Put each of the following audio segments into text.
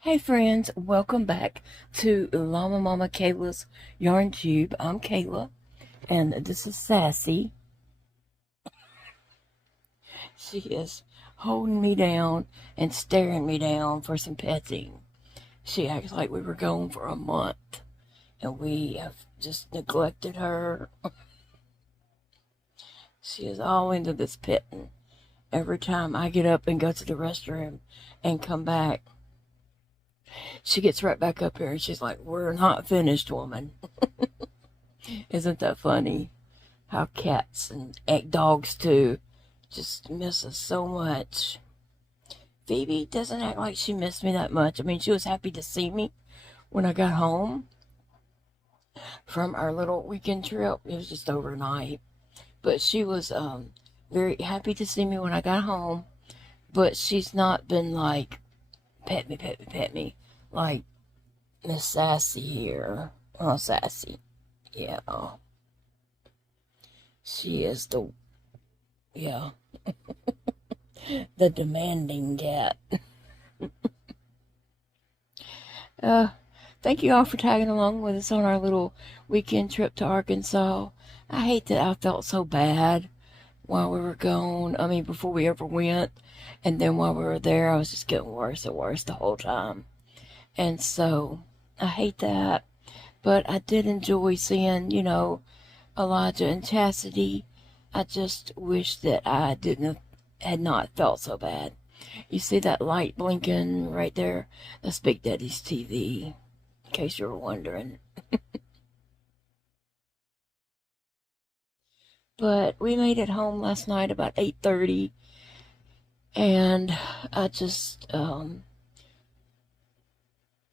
Hey friends, welcome back to Llama Mama Kayla's Yarn Tube. I'm Kayla, and this is Sassy. She is holding me down and staring me down for some petting. She acts like we were gone for a month, and we have just neglected her. She is all into this petting. Every time I get up and go to the restroom and come back, she gets right back up here and she's like, "We're not finished, woman." Isn't that funny? How cats and dogs too just miss us so much. Phoebe doesn't act like she missed me that much. I mean, she was happy to see me when I got home from our little weekend trip. It was just overnight. But she was very happy to see me when I got home. But she's not been like, pet me, pet me, pet me, like Miss Sassy here. Oh, Sassy. Yeah. She is yeah, the demanding cat. Uh, Thank you all for tagging along with us on our little weekend trip to Arkansas. I hate that I felt so bad while we were gone. I mean, before we ever went. And then while we were there, I was just getting worse and worse the whole time. And so, I hate that. But I did enjoy seeing, Elijah and Chastity. I just wish that I had not felt so bad. You see that light blinking right there? That's Big Daddy's TV, in case you were wondering. But we made it home last night about 8:30, and I just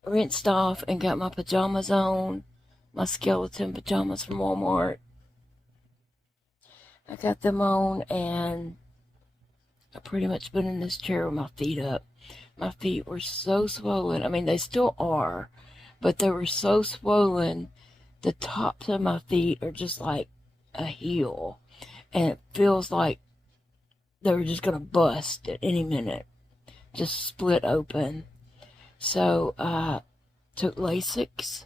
rinsed off and got my pajamas on, my skeleton pajamas from Walmart. I got them on, and I pretty much been in this chair with my feet up. My feet were so swollen. I mean, they still are, but they were so swollen. The tops of my feet are just like a heel, and it feels like they were just gonna bust at any minute, just split open. So I took Lasix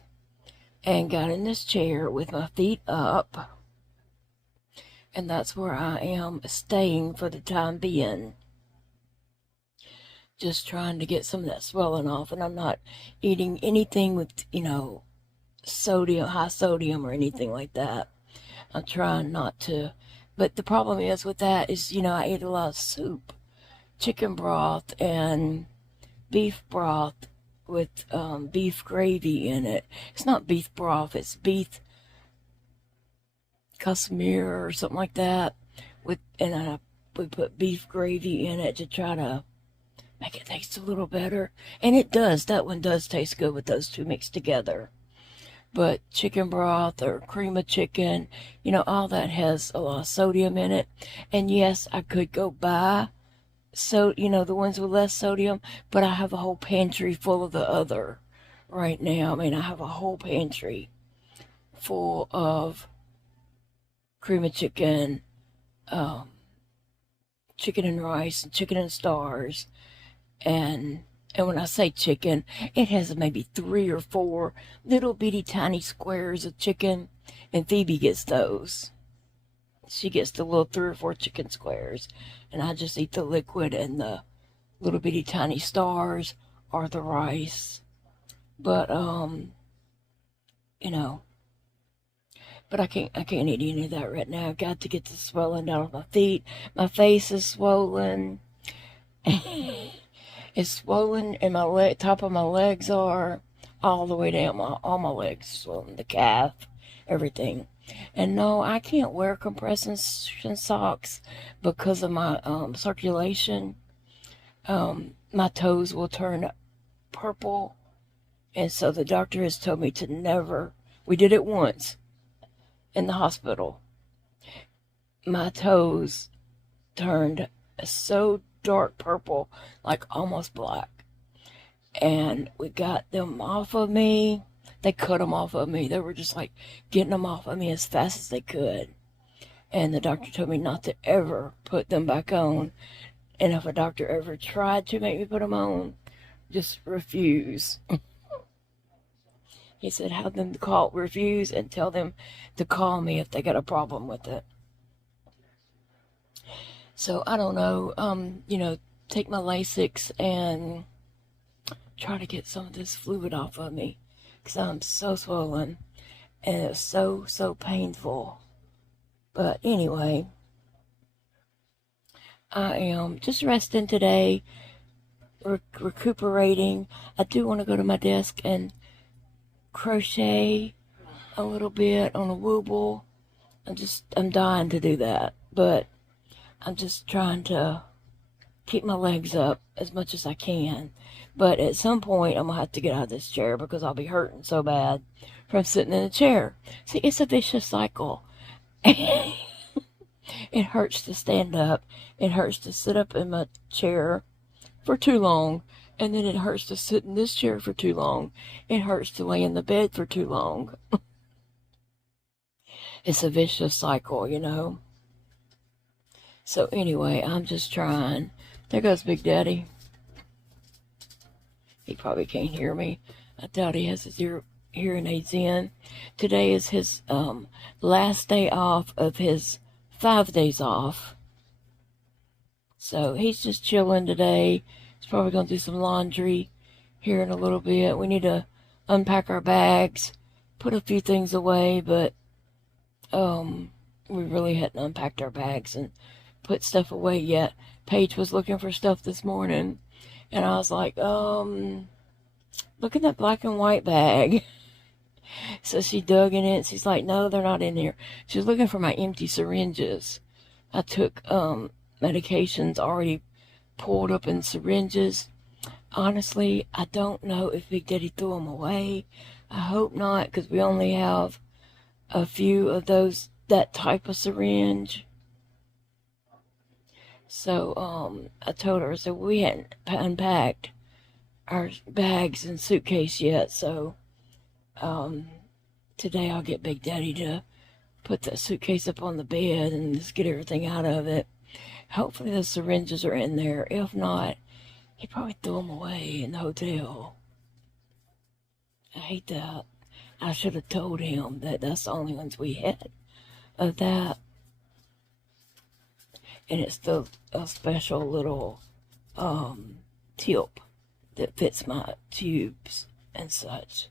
and got in this chair with my feet up, and that's where I am staying for the time being. Just trying to get some of that swelling off, and I'm not eating anything with, sodium, high sodium or anything like that. I'm trying not to. But the problem is with that is, I eat a lot of soup, chicken broth, and beef broth with beef gravy in it. It's not beef broth, it's beef Casimir or something like that. We put beef gravy in it to try to make it taste a little better. And it does. That one does taste good with those two mixed together. But chicken broth or cream of chicken, all that has a lot of sodium in it. And yes, I could go buy the ones with less sodium, but I have a whole pantry full of the other right now. I mean, I have a whole pantry full of cream of chicken, chicken and rice, and chicken and stars, and when I say chicken, it has maybe 3 or 4 little bitty tiny squares of chicken, and Phoebe gets those. She gets the little 3 or 4 chicken squares, and I just eat the liquid and the little bitty tiny stars or the rice. But but I can't eat any of that right now. I've got to get the swelling down on my feet. My face is swollen. It's swollen, and my top of my legs are all the way down. All my legs swollen, the calf, everything. And no, I can't wear compression socks because of my circulation. My toes will turn purple, and so the doctor has told me to never. We did it once in the hospital. My toes turned so dark purple, like almost black. And we got them off of me. They cut them off of me. They were just like getting them off of me as fast as they could. And the doctor told me not to ever put them back on. And if a doctor ever tried to make me put them on, just refuse. He said, have them refuse and tell them to call me if they got a problem with it. So I don't know, take my Lasix and try to get some of this fluid off of me, because I'm so swollen and it's so painful. But anyway, I am just resting today, recuperating. I do want to go to my desk and crochet a little bit on a wooble. I'm dying to do that, but I'm just trying to keep my legs up as much as I can. But at some point, I'm going to have to get out of this chair because I'll be hurting so bad from sitting in a chair. See, it's a vicious cycle. It hurts to stand up. It hurts to sit up in my chair for too long. And then it hurts to sit in this chair for too long. It hurts to lay in the bed for too long. It's a vicious cycle, you know. So anyway, I'm just trying. There goes Big Daddy. He probably can't hear me. I doubt he has his hearing aids in. Today is his last day off of his 5 days off. So he's just chilling today. He's probably going to do some laundry here in a little bit. We need to unpack our bags, put a few things away, but we really hadn't unpacked our bags and put stuff away yet. Paige was looking for stuff this morning, and I was like, look in that black and white bag. So she dug in it. She's like, no, they're not in here. She was looking for my empty syringes. I took medications already pulled up in syringes. Honestly, I don't know if Big Daddy threw them away. I hope not, because we only have a few of that type of syringe. So I told her, so we hadn't unpacked our bags and suitcase yet. So today I'll get Big Daddy to put the suitcase up on the bed and just get everything out of it. Hopefully the syringes are in there. If not, he probably threw them away in the hotel. I hate that. I should have told him that that's the only ones we had of that. And it's a special little tip that fits my tubes and such.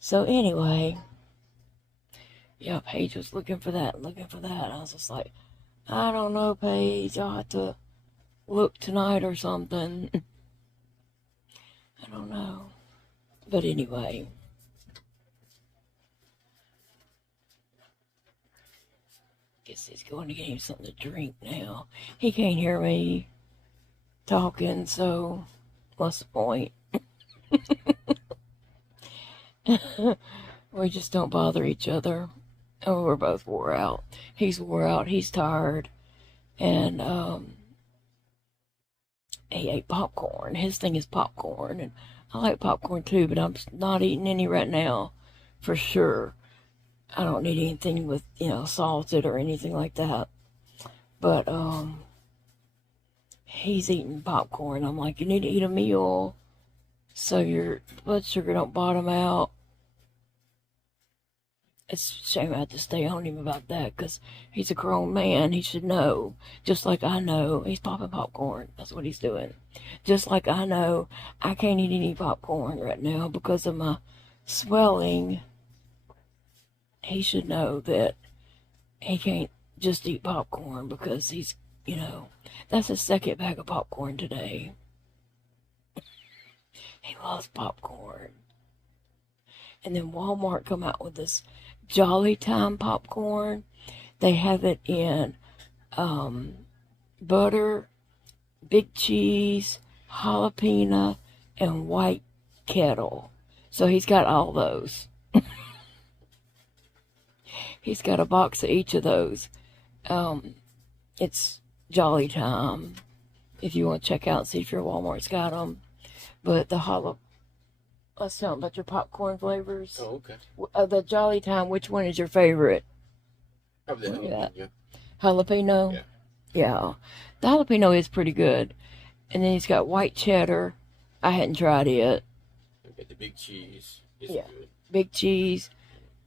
So anyway, yeah, Paige was looking for that. I was just like, I don't know, Paige. I'll have to look tonight or something. I don't know. But anyway. Guess he's going to get him something to drink now. He can't hear me talking, so what's the point? We just don't bother each other. Oh, we're both wore out. He's wore out, he's tired, and he ate popcorn. His thing is popcorn, and I like popcorn too, but I'm not eating any right now, for sure. I don't need anything with, salted or anything like that. But he's eating popcorn. I'm like, you need to eat a meal so your blood sugar don't bottom out. It's a shame I had to stay on him about that, because he's a grown man. He should know. Just like I know, he's popping popcorn. That's what he's doing. Just like I know, I can't eat any popcorn right now because of my swelling. He should know that he can't just eat popcorn because he's, that's his second bag of popcorn today. He loves popcorn. And then Walmart come out with this Jolly Time popcorn. They have it in butter, big cheese, jalapeno, and white kettle. So he's got all those. He's got a box of each of those. It's Jolly Time. If you want to check out and see if your Walmart's got them. But the let's tell them about your popcorn flavors. Oh, okay. The Jolly Time, which one is your favorite? Probably the jalapeno. Jalapeno? Yeah. Yeah. The jalapeno is pretty good. And then he's got white cheddar, I hadn't tried it. We got the big cheese. Yeah. Big cheese.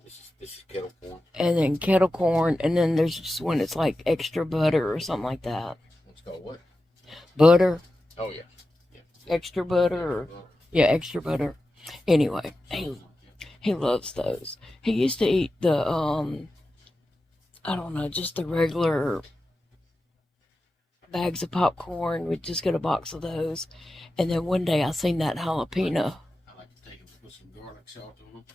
This is kettle corn. And then kettle corn. And then there's just one that's like extra butter or something like that. It's called what? Butter. Oh, yeah. Extra butter. Or, yeah, extra butter. Anyway, he loves those. He used to eat the, I don't know, just the regular bags of popcorn. We'd just get a box of those. And then one day I seen that jalapeno. I like to take them and put some garlic salt on them.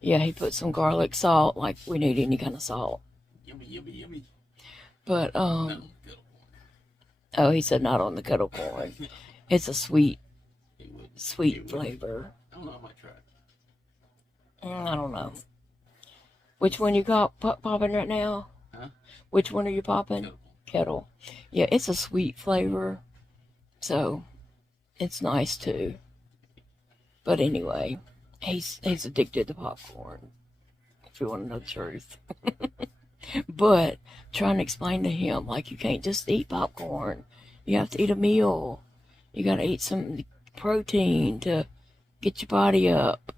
Yeah, he put some garlic salt, like we need any kind of salt. Yummy, yummy, yummy. But, No, oh, he said not on the kettle corn. It's a sweet flavor. I don't know, I might try it. I don't know. Which one you got popping right now? Huh? Which one are you popping? Kettle. Yeah, it's a sweet flavor. So, it's nice too. But anyway, he's addicted to popcorn. If you want to know the truth. But, trying to explain to him, like, you can't just eat popcorn. You have to eat a meal. You gotta eat some protein to get your body up.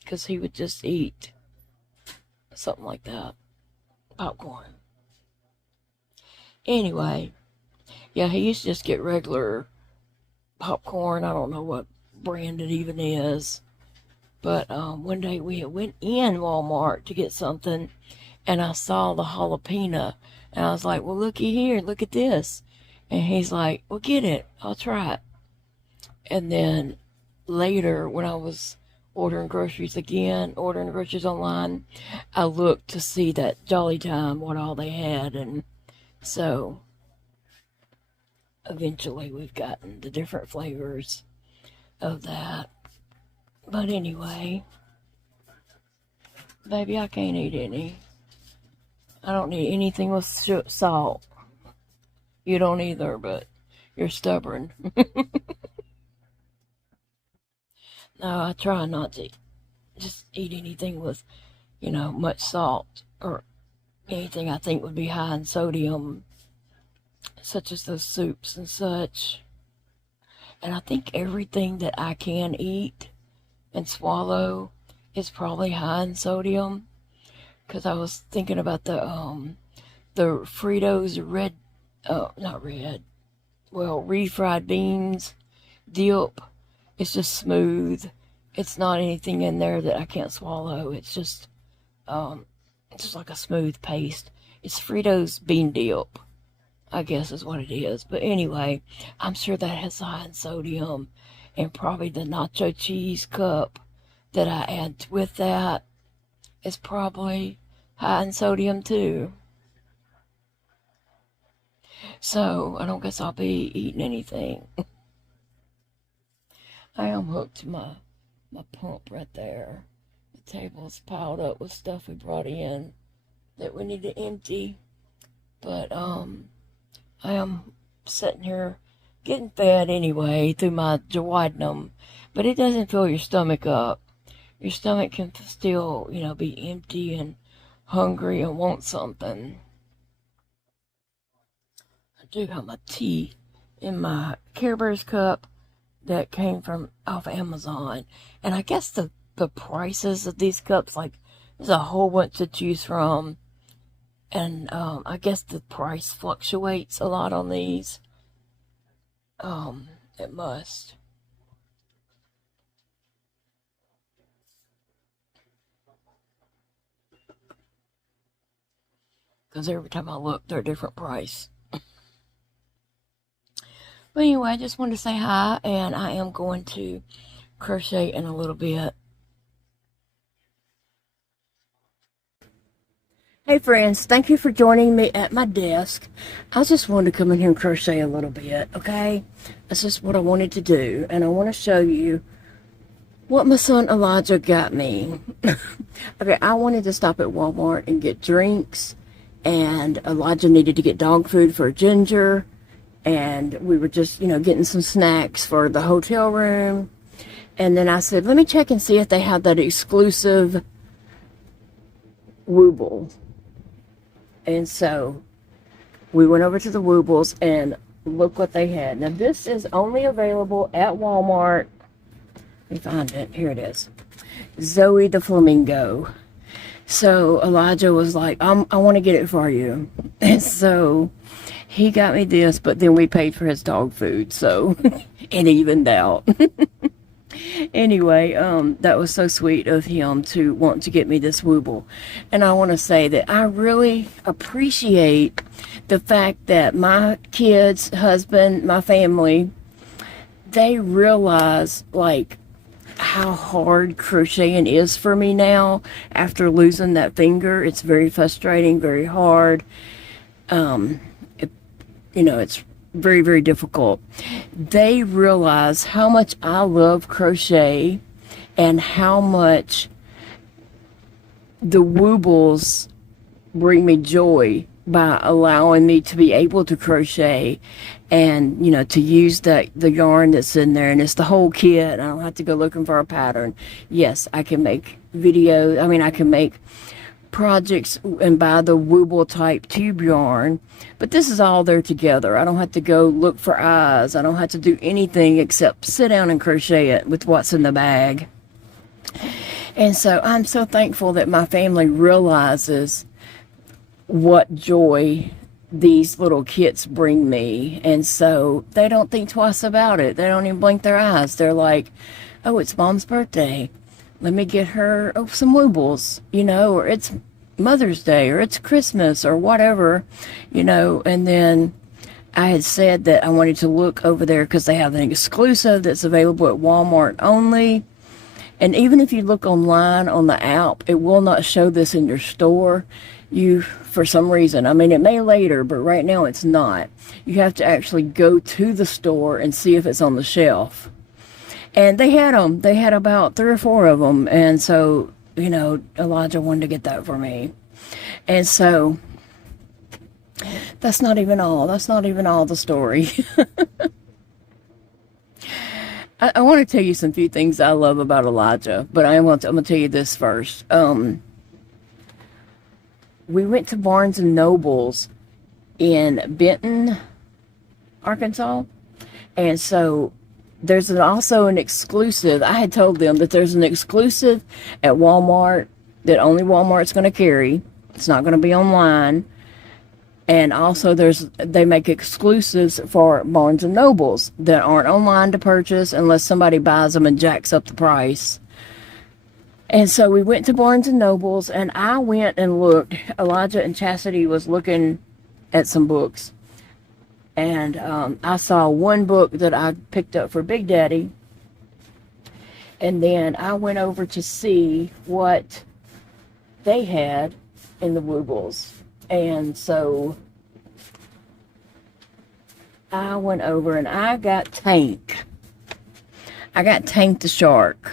Because he would just eat something like that. Popcorn. Anyway, yeah, he used to just get regular popcorn. I don't know what brand it even is. But one day we went in Walmart to get something, and I saw the jalapeno. And I was like, well, looky here, look at this. And he's like, well, get it. I'll try it. And then later, when I was ordering groceries online, I looked to see that Jolly Time, what all they had. And so, eventually we've gotten the different flavors of that. But anyway, baby, I can't eat any. I don't need anything with salt. You don't either, but you're stubborn. No, I try not to just eat anything with, much salt or anything I think would be high in sodium, such as those soups and such. And I think everything that I can eat and swallow is probably high in sodium. Because I was thinking about the Fritos refried beans dip. It's just smooth. It's not anything in there that I can't swallow. It's just like a smooth paste. It's Fritos bean dip, I guess is what it is. But anyway, I'm sure that has high in sodium. And probably the nacho cheese cup that I add with that is probably high in sodium too. So, I don't guess I'll be eating anything. I am hooked to my pump right there. The table's piled up with stuff we brought in that we need to empty. But, I am sitting here getting fed anyway through my duodenum. But it doesn't fill your stomach up. Your stomach can still, be empty and hungry and want something. I do have my tea in my Care Bears cup that came off Amazon. And I guess the prices of these cups, like, there's a whole bunch to choose from. And I guess the price fluctuates a lot on these. It must. Because every time I look, they're a different price. But anyway, I just wanted to say hi, and I am going to crochet in a little bit. Hey friends, thank you for joining me at my desk. I just wanted to come in here and crochet a little bit, okay? That's just what I wanted to do, and I want to show you what my son Elijah got me. Okay, I wanted to stop at Walmart and get drinks, and Elijah needed to get dog food for Ginger. And we were just, getting some snacks for the hotel room. And then I said, let me check and see if they have that exclusive Wooble. And so we went over to the Woobles, and look what they had. Now, this is only available at Walmart. Let me find it. Here it is. Zoe the Flamingo. So Elijah was like, I want to get it for you. And so he got me this, but then we paid for his dog food. So it evened out. Anyway, that was so sweet of him to want to get me this Wooble. And I want to say that I really appreciate the fact that my kids, husband, my family, they realize like how hard crocheting is for me now after losing that finger. It's very frustrating, very hard. It's very, very difficult. They realize how much I love crochet and how much the Woobles bring me joy by allowing me to be able to crochet and, to use the yarn that's in there. And it's the whole kit. I don't have to go looking for a pattern. Yes, I can make videos. I can make projects and buy the Wooble type tube yarn, but this is all there together. I don't have to go look for eyes. I don't have to do anything except sit down and crochet it with what's in the bag. And so I'm so thankful that my family realizes what joy these little kits bring me, and so they don't think twice about it. They don't even blink their eyes. They're like, oh, it's Mom's birthday, let me get her some Woobles, or it's Mother's Day, or it's Christmas, or whatever, and then I had said that I wanted to look over there because they have an exclusive that's available at Walmart only. And even if you look online on the app, it will not show this in your store. For some reason, it may later, but right now it's not. You have to actually go to the store and see if it's on the shelf. And they had them. They had about 3 or 4 of them. And so, Elijah wanted to get that for me. And so, that's not even all. That's not even all the story. I want to tell you some few things I love about Elijah, but I'm going to tell you this first. We went to Barnes & Noble's in Benton, Arkansas. And so there's also an exclusive. I had told them that there's an exclusive at Walmart that only Walmart's going to carry. It's not going to be online. And also they make exclusives for Barnes & Noble's that aren't online to purchase unless somebody buys them and jacks up the price. And so we went to Barnes & Noble's, and I went and looked. Elijah and Chastity was looking at some books. And I saw one book that I picked up for Big Daddy. And then I went over to see what they had in the Woobles. And so I went over and I got Tank. I got Tank the Shark.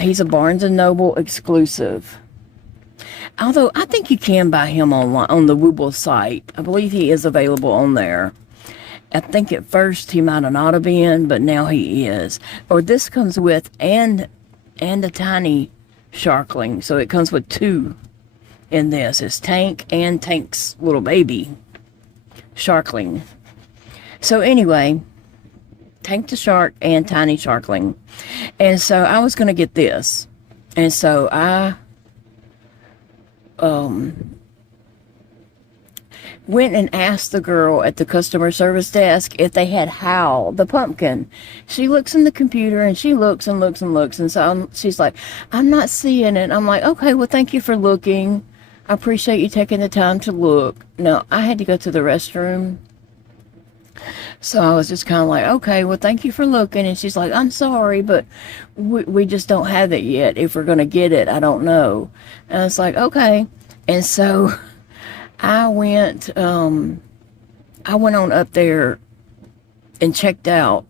He's a Barnes & Noble exclusive. Although I think you can buy him online on the Wooble site. I believe he is available on there. I think at first he might have not been, but now he is. Or this comes with and a tiny Sharkling. So it comes with 2 in this. It's Tank and Tank's little baby, Sharkling. So anyway, Tank the Shark and Tiny Sharkling. And so I was going to get this. And so I went and asked the girl at the customer service desk if they had Howl the pumpkin. She looks in the computer and she looks and looks and looks. And so she's like, I'm not seeing it. I'm like, okay, well, thank you for looking. I appreciate you taking the time to look. No, I had to go to the restroom. So I was just kind of like, okay, well, thank you for looking. And she's like, I'm sorry, but we just don't have it yet. If we're going to get it, I don't know. And I was like, okay. And so I went on up there and checked out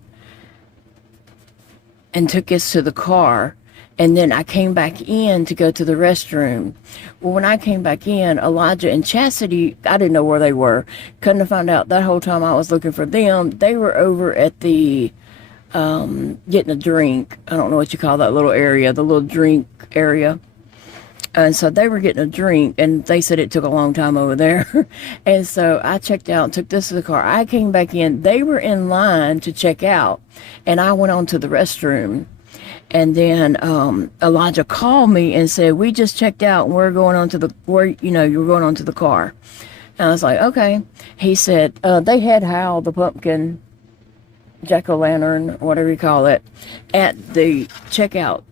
and took us to the car. And then I came back in to go to the restroom. Well, when I came back in, Elijah and Chastity, I didn't know where they were. Couldn't have found out that whole time I was looking for them. They were over at the, getting a drink. I don't know what you call that little area, the little drink area. And so they were getting a drink, and they said it took a long time over there. And so I checked out and took this to the car. I came back in. They were in line to check out, and I went on to the restroom. And then Elijah called me and said, we just checked out, and we're going on to the, you're going on to the car. And I was like, okay. He said, they had Hal, the pumpkin, jack-o'-lantern, whatever you call it, at the checkout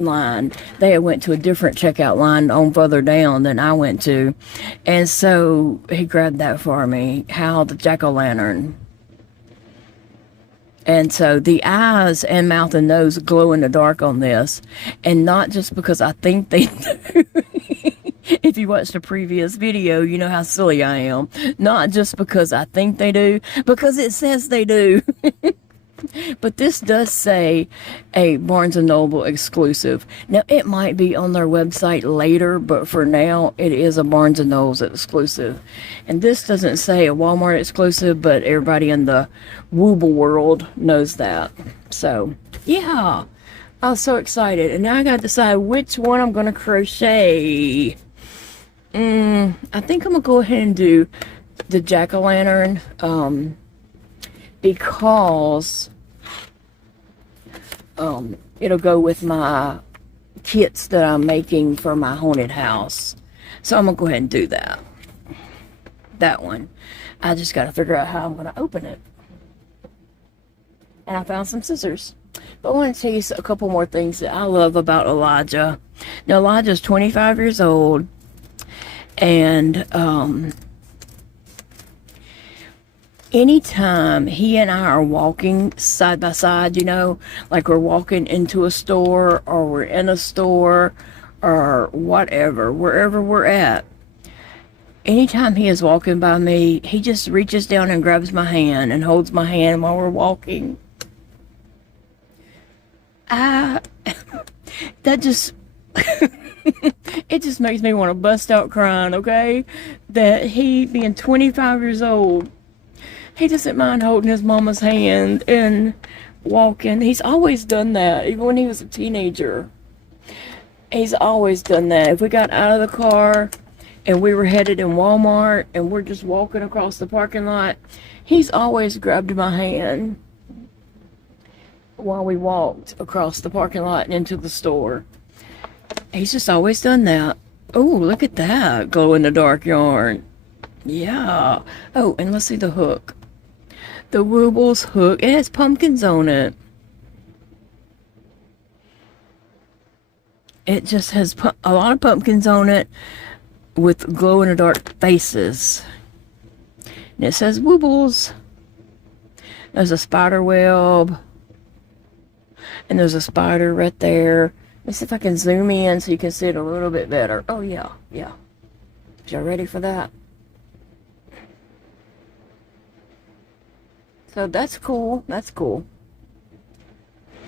line. They had went to a different checkout line on further down than I went to. And so he grabbed that for me, Hal, the jack-o'-lantern. And so the eyes and mouth and nose glow in the dark on this. And not just because I think they do. If you watched a previous video, you know how silly I am. Not just because I think they do, because it says they do. But this does say a Barnes & Noble exclusive. Now, it might be on their website later, but for now, it is a Barnes & Noble exclusive. And this doesn't say a Walmart exclusive, but everybody in the Wooble world knows that. So, yeah. I was so excited. And now I got to decide which one I'm going to crochet. I think I'm going to go ahead and do the jack-o'-lantern. Because it'll go with my kits that I'm making for my haunted house. So I'm going to go ahead and do that. That one. I just got to figure out how I'm going to open it. And I found some scissors. But I want to tell you a couple more things that I love about Elijah. Now, Elijah's 25 years old. And anytime he and I are walking side by side, like we're walking into a store or we're in a store or whatever, wherever we're at, anytime he is walking by me, he just reaches down and grabs my hand and holds my hand while we're walking. That just... it just makes me want to bust out crying, okay? That he, being 25 years old, he doesn't mind holding his mama's hand and walking. He's always done that, even when he was a teenager. He's always done that. If we got out of the car and we were headed in Walmart and we're just walking across the parking lot, he's always grabbed my hand while we walked across the parking lot and into the store. He's just always done that. Oh, look at that glow-in-the-dark yarn. Yeah. Oh, and let's see the hook. The Woobles hook. It has pumpkins on it. It just has a lot of pumpkins on it with glow-in-the-dark faces. And it says Woobles. There's a spider web. And there's a spider right there. Let me see if I can zoom in so you can see it a little bit better. Oh, yeah. Y'all ready for that? So that's cool. That's cool.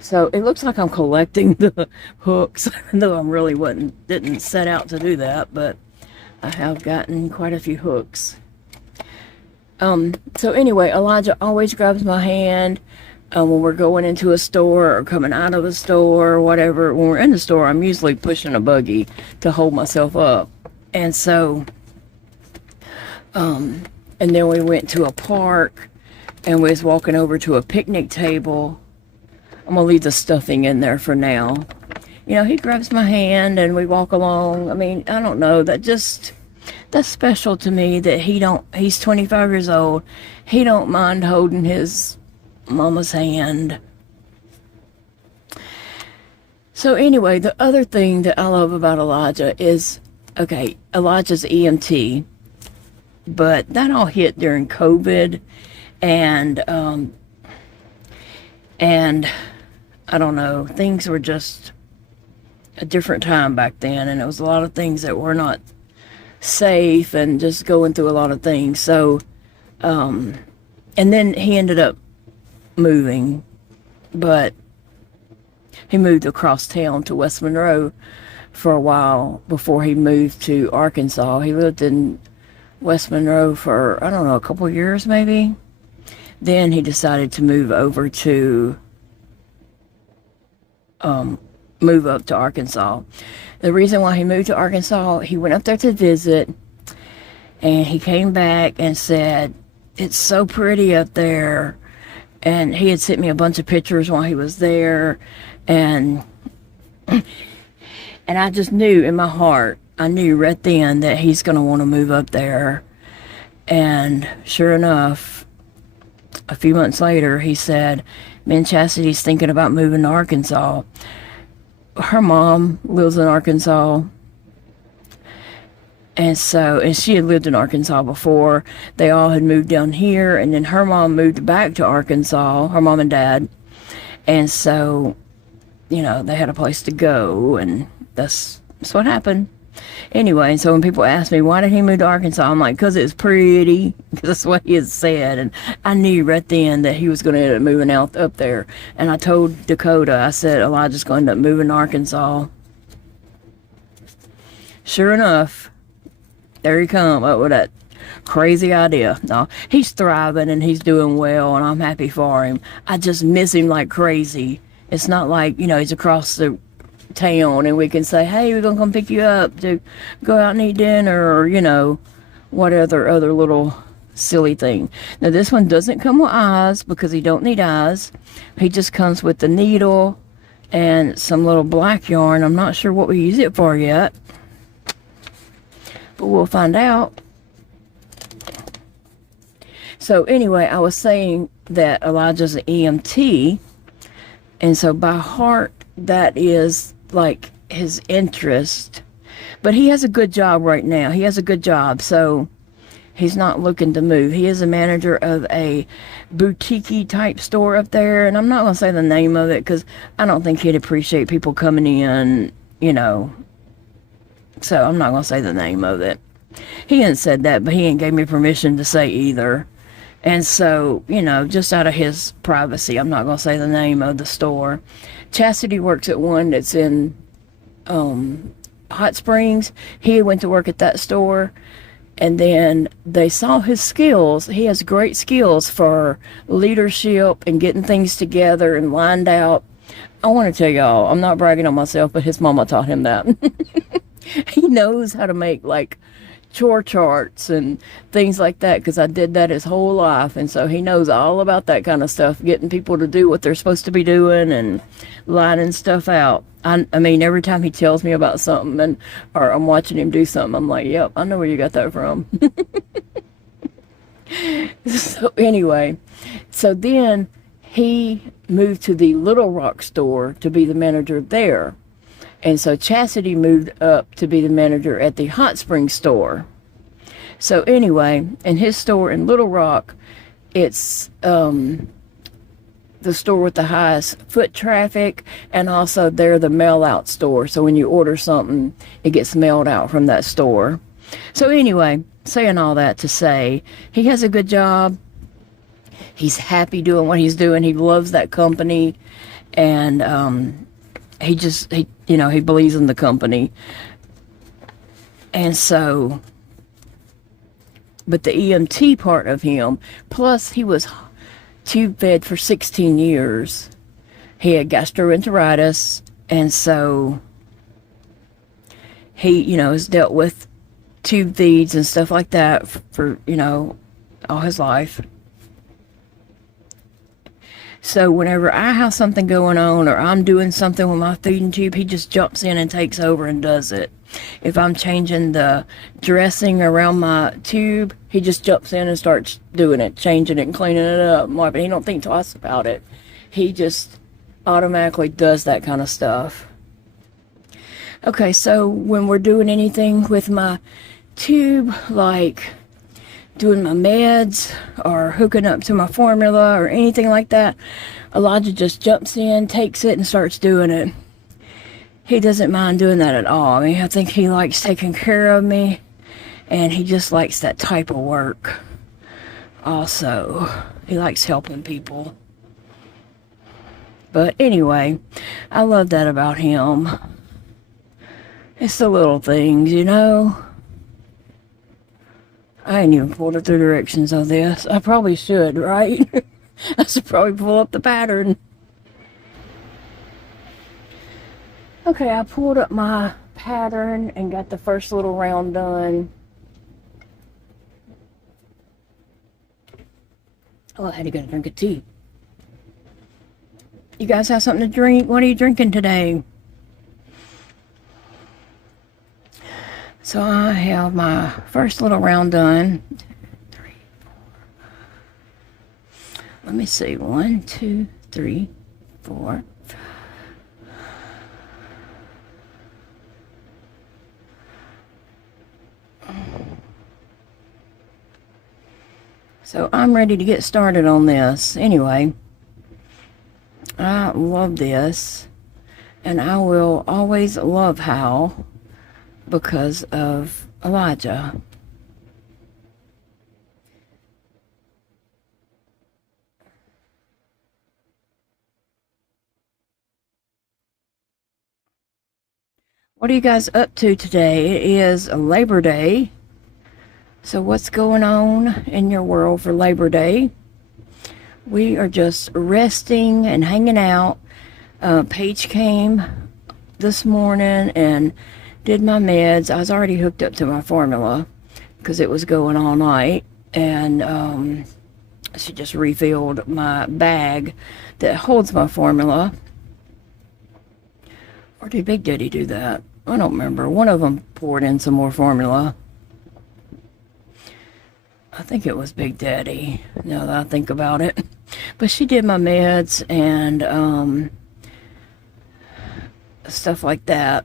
So it looks like I'm collecting the hooks, though I really didn't set out to do that, but I have gotten quite a few hooks. So anyway, Elijah always grabs my hand. When we're going into a store or coming out of a store or whatever. When we're in the store, I'm usually pushing a buggy to hold myself up. And so, and then we went to a park and we was walking over to a picnic table. I'm going to leave the stuffing in there for now. He grabs my hand and we walk along. I mean, I don't know. That's special to me that he's 25 years old. He don't mind holding his mama's hand. So anyway, the other thing that I love about Elijah is, okay, Elijah's EMT, but that all hit during COVID, and I don't know, things were just a different time back then, and it was a lot of things that were not safe and just going through a lot of things. So, and then he ended up moving, but he moved across town to West Monroe for a while before he moved to Arkansas. He lived in West Monroe for, I don't know, a couple of years maybe. Then he decided to move over to move up to Arkansas. The reason why he moved to Arkansas, he went up there to visit, and he came back and said, it's so pretty up there. And he had sent me a bunch of pictures while he was there, and I just knew in my heart, I knew right then that he's going to want to move up there. And sure enough, a few months later, he said, man, Chastity's thinking about moving to Arkansas. Her mom lives in Arkansas. And she had lived in Arkansas before. They all had moved down here, and then her mom moved back to Arkansas, her mom and dad. And so, you know, they had a place to go, and that's what happened. Anyway, so when people ask me, why did he move to Arkansas? I'm like, because it's pretty, because that's what he had said. And I knew right then that he was going to end up moving out up there. And I told Dakota, I said, Elijah's going to end up moving to Arkansas. Sure enough, there he come up with that crazy idea. No, he's thriving and he's doing well, and I'm happy for him. I just miss him like crazy. It's not like, you know, he's across the town and we can say, hey, we're gonna come pick you up to go out and eat dinner, or, you know, what other little silly thing. Now this one doesn't come with eyes because he don't need eyes. He just comes with the needle and some little black yarn. I'm not sure what we use it for yet, but we'll find out. So anyway, I was saying that Elijah's an EMT, and so by heart that is like his interest. But he has a good job right now. He has a good job, so he's not looking to move. He is a manager of a boutique type store up there, and I'm not going to say the name of it because I don't think he'd appreciate people coming in, you know. So I'm not going to say the name of it. He ain't said that, but he ain't gave me permission to say either. And so, you know, just out of his privacy, I'm not going to say the name of the store. Chastity works at one that's in Hot Springs. He went to work at that store, and then they saw his skills. He has great skills for leadership and getting things together and lined out. I want to tell y'all, I'm not bragging on myself, but his mama taught him that. He knows how to make, like, chore charts and things like that, because I did that his whole life, and so he knows all about that kind of stuff, getting people to do what they're supposed to be doing and lining stuff out. I mean, every time he tells me about something, or I'm watching him do something, I'm like, yep, I know where you got that from. So anyway, so then he moved to the Little Rock store to be the manager there. And so Chastity moved up to be the manager at the Hot Springs store. So anyway, in his store in Little Rock, it's the store with the highest foot traffic, and also they're the mail-out store. So when you order something, it gets mailed out from that store. So anyway, saying all that to say, he has a good job. He's happy doing what he's doing. He loves that company, and he you know, he believes in the company. And so, but the EMT part of him, plus he was tube fed for 16 years. He had gastroenteritis, and so he, you know, has dealt with tube feeds and stuff like that for, you know, all his life. So whenever I have something going on, or I'm doing something with my feeding tube, he just jumps in and takes over and does it. If I'm changing the dressing around my tube, he just jumps in and starts doing it, changing it and cleaning it up. But he don't think twice about it. He just automatically does that kind of stuff. Okay, so when we're doing anything with my tube, like doing my meds or hooking up to my formula or anything like that, Elijah just jumps in, takes it, and starts doing it. He doesn't mind doing that at all. I mean, I think he likes taking care of me, and he just likes that type of work. Also, he likes helping people. But anyway, I love that about him. It's the little things, you know. I ain't even pulled up the directions of this. I probably should, right? I should probably pull up the pattern. Okay, I pulled up my pattern and got the first little round done. Oh, I had to get a drink of tea. You guys have something to drink? What are you drinking today? So I have my first little round done. 2, 3, 4. Let me see. 1, 2, 3, 4. So I'm ready to get started on this. Anyway, I love this, and I will always love Hal because of Elijah. What are you guys up to today? It is Labor Day. So what's going on in your world for Labor Day? We are just resting and hanging out. Paige came this morning and did my meds. I was already hooked up to my formula because it was going all night. And she just refilled my bag that holds my formula. Or did Big Daddy do that? I don't remember. One of them poured in some more formula. I think it was Big Daddy, now that I think about it. But she did my meds and stuff like that.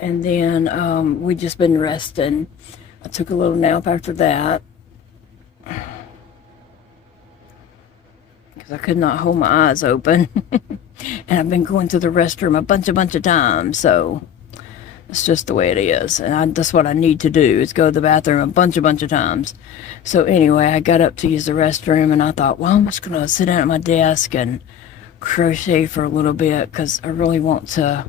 And then we just been resting. I took a little nap after that because I could not hold my eyes open. And I've been going to the restroom a bunch of times, so it's just the way it is. And that's what I need to do, is go to the bathroom a bunch of times. So anyway, I got up to use the restroom and I thought, well, I'm just going to sit down at my desk and crochet for a little bit because I really want to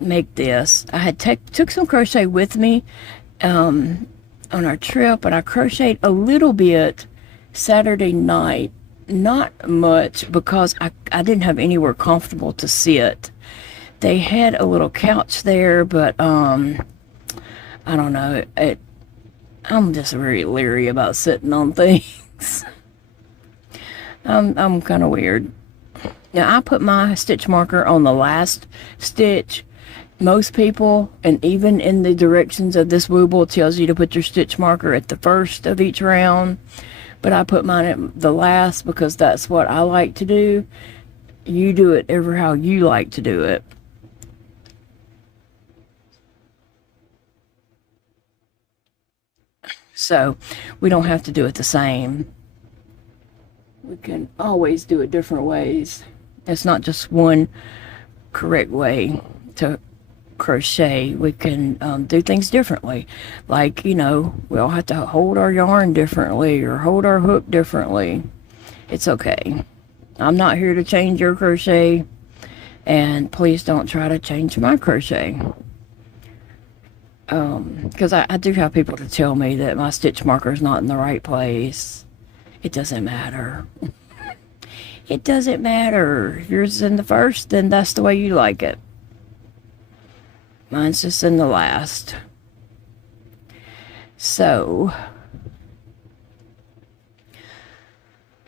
make this. I had took some crochet with me on our trip, and I crocheted a little bit Saturday night. Not much because I didn't have anywhere comfortable to sit. They had a little couch there, but I don't know. I'm just very leery about sitting on things. I'm kind of weird. Now I put my stitch marker on the last stitch. Most people, and even in the directions of this Wooble, tells you to put your stitch marker at the first of each round. But I put mine at the last because that's what I like to do. You do it ever how you like to do it. So we don't have to do it the same. We can always do it different ways. It's not just one correct way to crochet. We can do things differently. Like, we all have to hold our yarn differently or hold our hook differently. It's okay. I'm not here to change your crochet, and please don't try to change my crochet. Because I do have people to tell me that my stitch marker is not in the right place. It doesn't matter. It doesn't matter. If yours is in the first, then that's the way you like it. Mine's just in the last. So,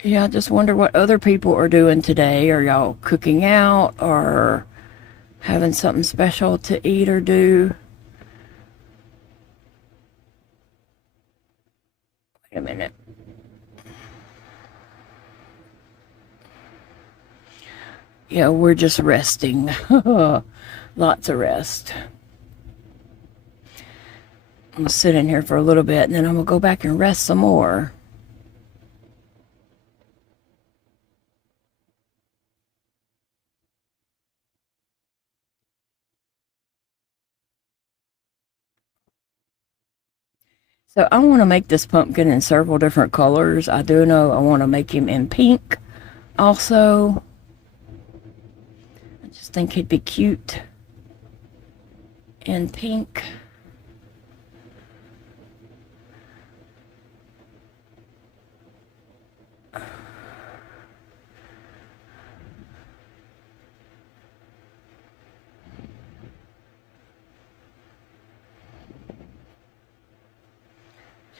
yeah, I just wonder what other people are doing today. Are y'all cooking out or having something special to eat or do? Wait a minute. Yeah, we're just resting. Lots of rest. I'm gonna sit in here for a little bit and then I'm gonna go back and rest some more. So I want to make this pumpkin in several different colors. I do know I want to make him in pink also. I just think he'd be cute in pink.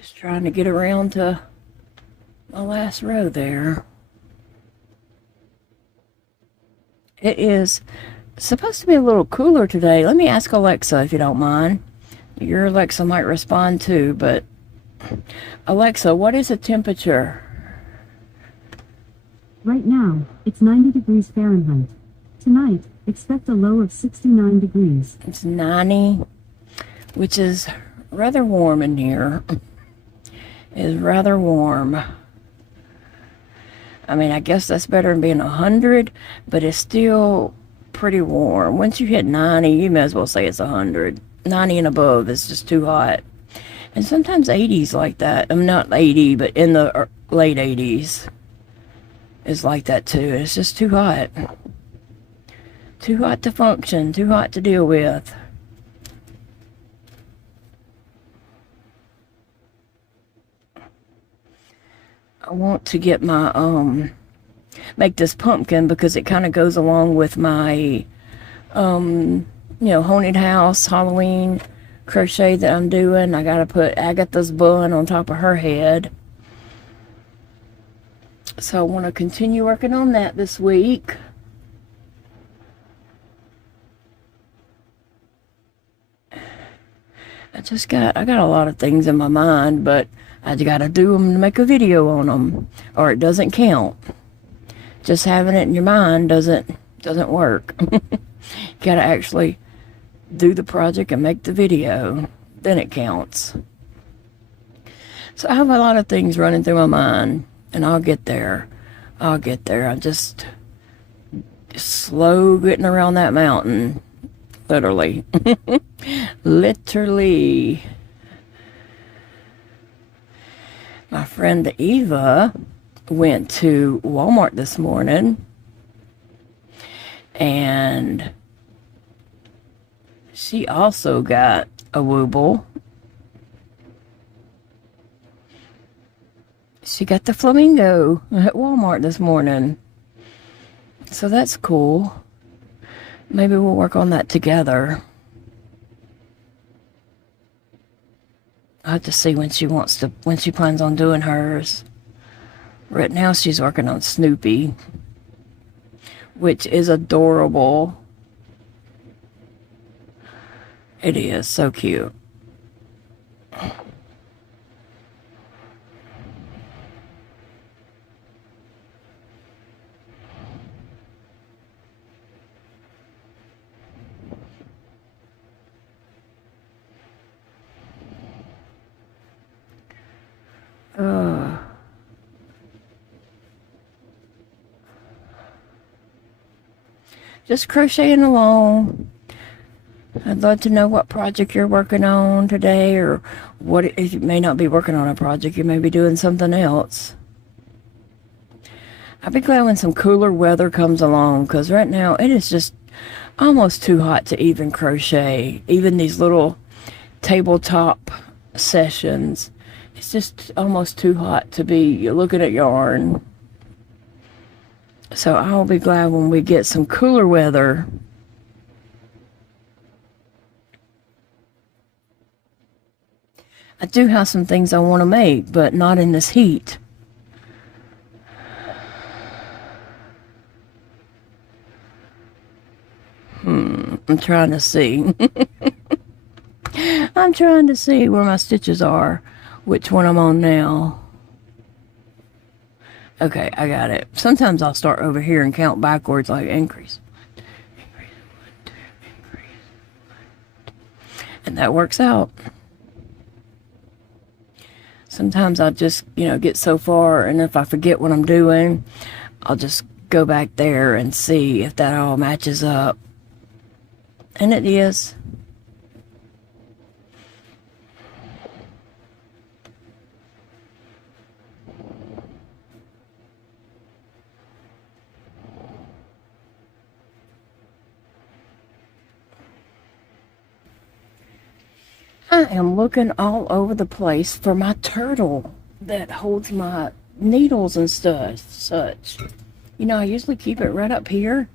Just trying to get around to my last row there. It is supposed to be a little cooler today. Let me ask Alexa if you don't mind. Your Alexa might respond too, but Alexa, what is the temperature? Right now, it's 90 degrees Fahrenheit. Tonight, expect a low of 69 degrees. It's 90, which is rather warm in here. It is rather warm. I mean, I guess that's better than being 100, but it's still pretty warm. Once you hit 90, you may as well say it's 100. 90 and above is just too hot. And sometimes 80s like that. I'm not 80, but in the late 80s is like that too. It's just too hot. Too hot to function, too hot to deal with. I want to get my, make this pumpkin because it kind of goes along with my, haunted house, Halloween crochet that I'm doing. I gotta put Agatha's bun on top of her head. So I want to continue working on that this week. I got a lot of things in my mind, but I gotta do them to make a video on them, or it doesn't count. Just having it in your mind doesn't work. You gotta actually do the project and make the video, then it counts. So I have a lot of things running through my mind, and I'll get there. I'm just slow getting around that mountain. Literally. Literally. My friend Eva went to Walmart this morning, and she also got a Wooble. She got the flamingo at Walmart this morning. So that's cool. Maybe we'll work on that together. I'll have to see when she plans on doing hers. Right now she's working on Snoopy, which is adorable. It is so cute. Just crocheting along. I'd love to know what project you're working on today, or what if you may not be working on a project, you may be doing something else. I'll be glad when some cooler weather comes along, because right now it is just almost too hot to even crochet. Even these little tabletop sessions, it's just almost too hot to be looking at yarn. So I'll be glad when we get some cooler weather. I do have some things I want to make, but not in this heat. I'm trying to see. I'm trying to see where my stitches are, which one I'm on now. Okay, I got it. Sometimes I'll start over here and count backwards, like increase. And that works out. Sometimes I'll just, get so far, and if I forget what I'm doing, I'll just go back there and see if that all matches up. And it is. I am looking all over the place for my turtle that holds my needles and such. I usually keep it right up here.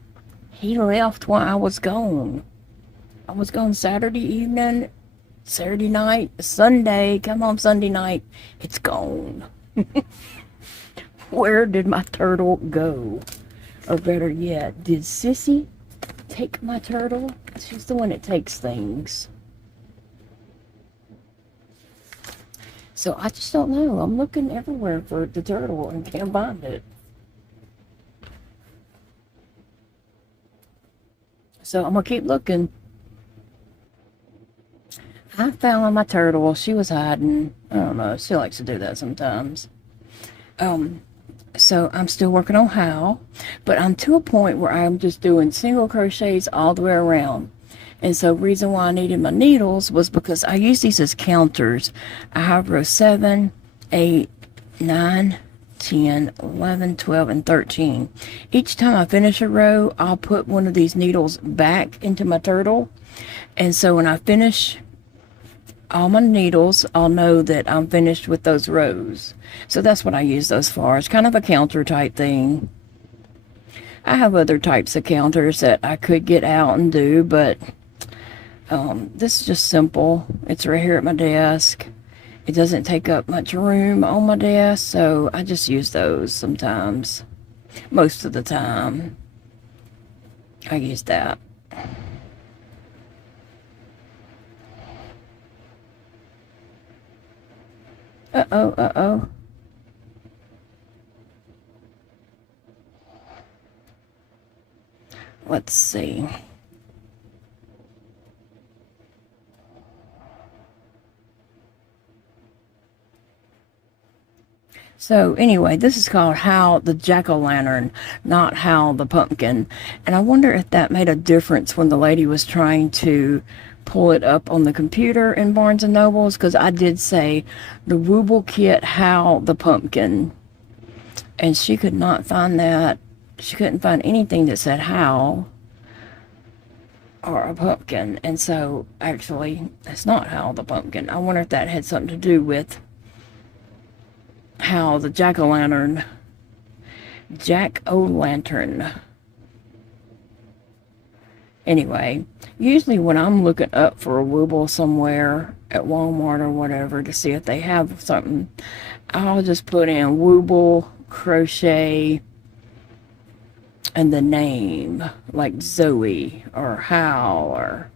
He left while I was gone. I was gone Saturday evening, Saturday night, Sunday, come home Sunday night, it's gone. Where did my turtle go? Or better yet, did Sissy take my turtle? She's the one that takes things. So I just don't know. I'm looking everywhere for the turtle and can't find it. So I'm gonna keep looking. I found my turtle. She was hiding. I don't know. She likes to do that sometimes. So I'm still working on how, but I'm to a point where I'm just doing single crochets all the way around. And so reason why I needed my needles was because I use these as counters. I have row 7, 8, 9, 10, 11, 12, and 13. Each time I finish a row, I'll put one of these needles back into my turtle. And so when I finish all my needles, I'll know that I'm finished with those rows. So that's what I use those for. It's kind of a counter type thing. I have other types of counters that I could get out and do, but this is just simple. It's right here at my desk. It doesn't take up much room on my desk, so I just use those sometimes. Most of the time, I use that. Uh-oh. Let's see. So anyway, this is called How the Jack-o'-lantern, not How the Pumpkin. And I wonder if that made a difference when the lady was trying to pull it up on the computer in Barnes & Nobles, because I did say the Wooble kit, How the Pumpkin. And she could not find that. She couldn't find anything that said how or a pumpkin. And so actually, it's not How the Pumpkin. I wonder if that had something to do with How the Jack-o'-lantern. Jack-o'-lantern. Anyway, usually when I'm looking up for a Wooble somewhere at Walmart or whatever to see if they have something, I'll just put in Wooble, crochet, and the name, like Zoe or Hal or,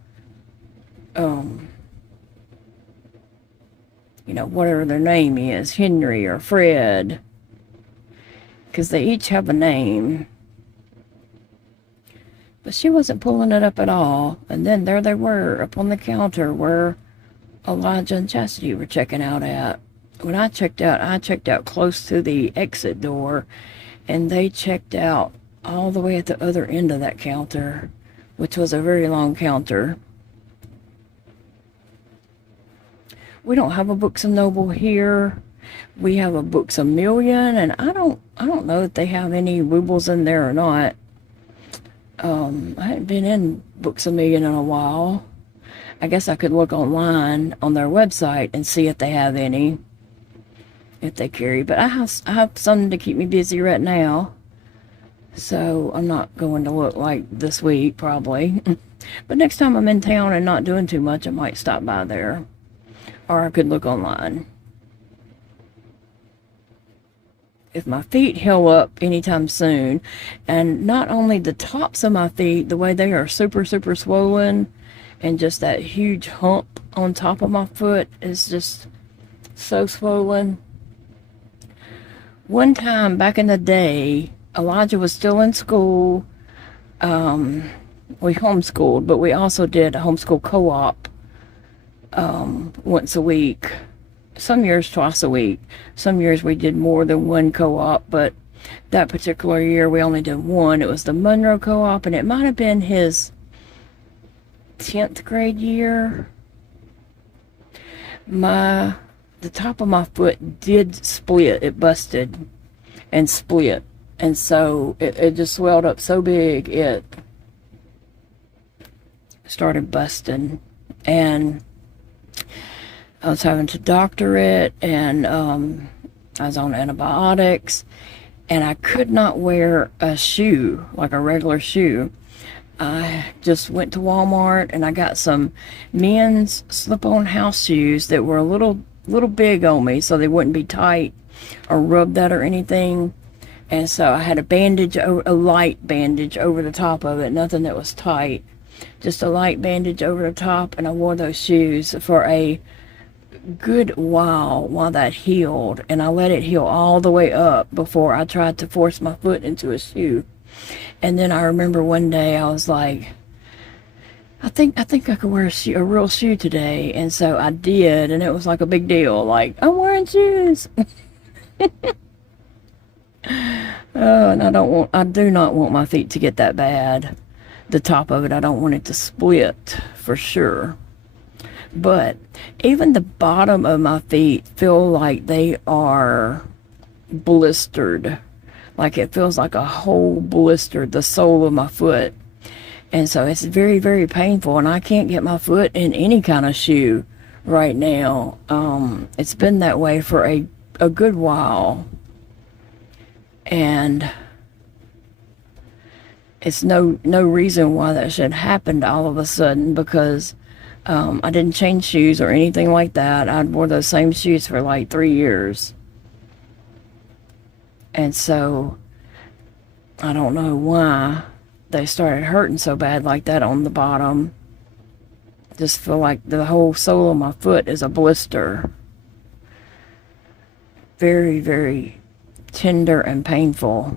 you know, whatever their name is, Henry or Fred, because they each have a name. But she wasn't pulling it up at all. And then there they were up on the counter where Elijah and Chastity were checking out at. When I checked out close to the exit door, and they checked out all the way at the other end of that counter, which was a very long counter. We don't have a Books A Noble here. We have a Books A Million, and I don't know if they have any Woobles in there or not. I hadn't been in Books A Million in a while. I guess I could look online on their website and see if they have any, if they carry. But I have something to keep me busy right now, so I'm not going to look like this week probably. But next time I'm in town and not doing too much, I might stop by there, or I could look online. If my feet heal up anytime soon, and not only the tops of my feet, the way they are super swollen, and just that huge hump on top of my foot is just so swollen. One time back in the day, Elijah was still in school. We homeschooled, but we also did a homeschool co-op once a week. Some years twice a week. Some years we did more than one co-op, but that particular year we only did one. It was the Monroe co-op, and it might have been his 10th grade year. The top of my foot did split. It busted and split, and so it just swelled up so big it started busting, and I was having to doctor it, and I was on antibiotics, and I could not wear a shoe, like a regular shoe. I just went to Walmart and I got some men's slip-on house shoes that were a little big on me, so they wouldn't be tight or rubbed out or anything. And so I had a light bandage over the top of it, nothing that was tight, just a light bandage over the top. And I wore those shoes for a good while that healed, and I let it heal all the way up before I tried to force my foot into a shoe. And then I remember one day I was like, I think I could wear a real shoe today. And so I did, and it was like a big deal, like, I'm wearing shoes. And I do not want my feet to get that bad. The top of it, I don't want it to split for sure. But even the bottom of my feet feel like they are blistered. Like it feels like a whole blister, the sole of my foot. And so it's very, very painful, and I can't get my foot in any kind of shoe right now. It's been that way for a good while. And it's no reason why that should happen all of a sudden, because I didn't change shoes or anything like that. I wore those same shoes for like 3 years. And so I don't know why they started hurting so bad like that on the bottom. Just feel like the whole sole of my foot is a blister. Very, very tender and painful.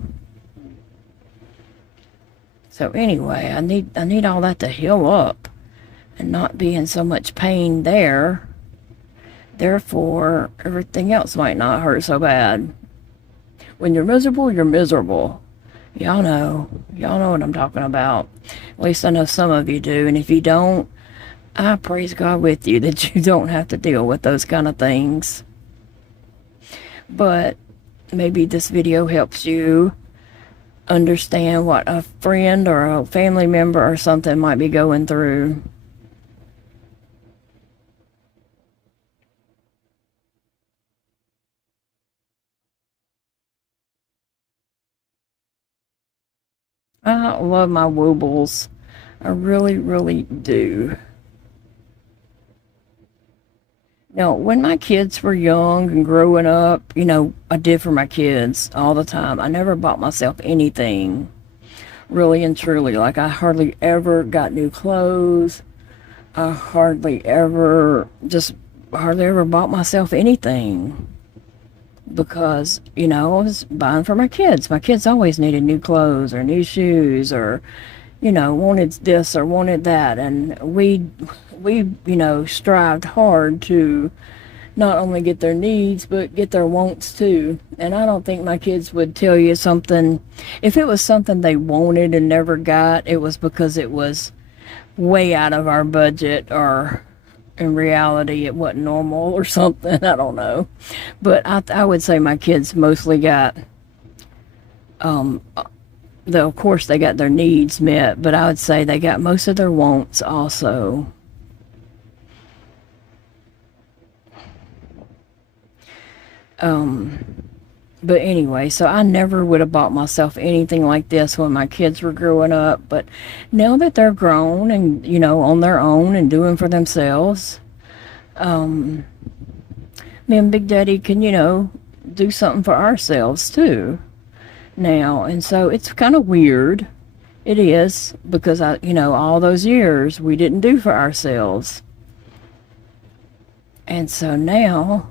So anyway, I need all that to heal up and not be in so much pain there. Therefore, everything else might not hurt so bad. When you're miserable, you're miserable. Y'all know what I'm talking about. At least I know some of you do. And if you don't, I praise God with you that you don't have to deal with those kind of things. But maybe this video helps you understand what a friend or a family member or something might be going through. I love my woobles. I really, really do. Now, when my kids were young and growing up, I did for my kids all the time. I never bought myself anything, really and truly. Like, I hardly ever got new clothes. I hardly ever bought myself anything. Because, I was buying for my kids. My kids always needed new clothes or new shoes or, wanted this or wanted that. And we strived hard to not only get their needs, but get their wants too. And I don't think my kids would tell you something. If it was something they wanted and never got, it was because it was way out of our budget, or in reality it wasn't normal or something. I don't know. But I would say my kids mostly got, though of course they got their needs met, but I would say they got most of their wants also. But anyway, so I never would have bought myself anything like this when my kids were growing up. But now that they're grown and, on their own and doing for themselves, me and Big Daddy can, do something for ourselves too now. And so it's kind of weird. It is, because all those years we didn't do for ourselves. And so now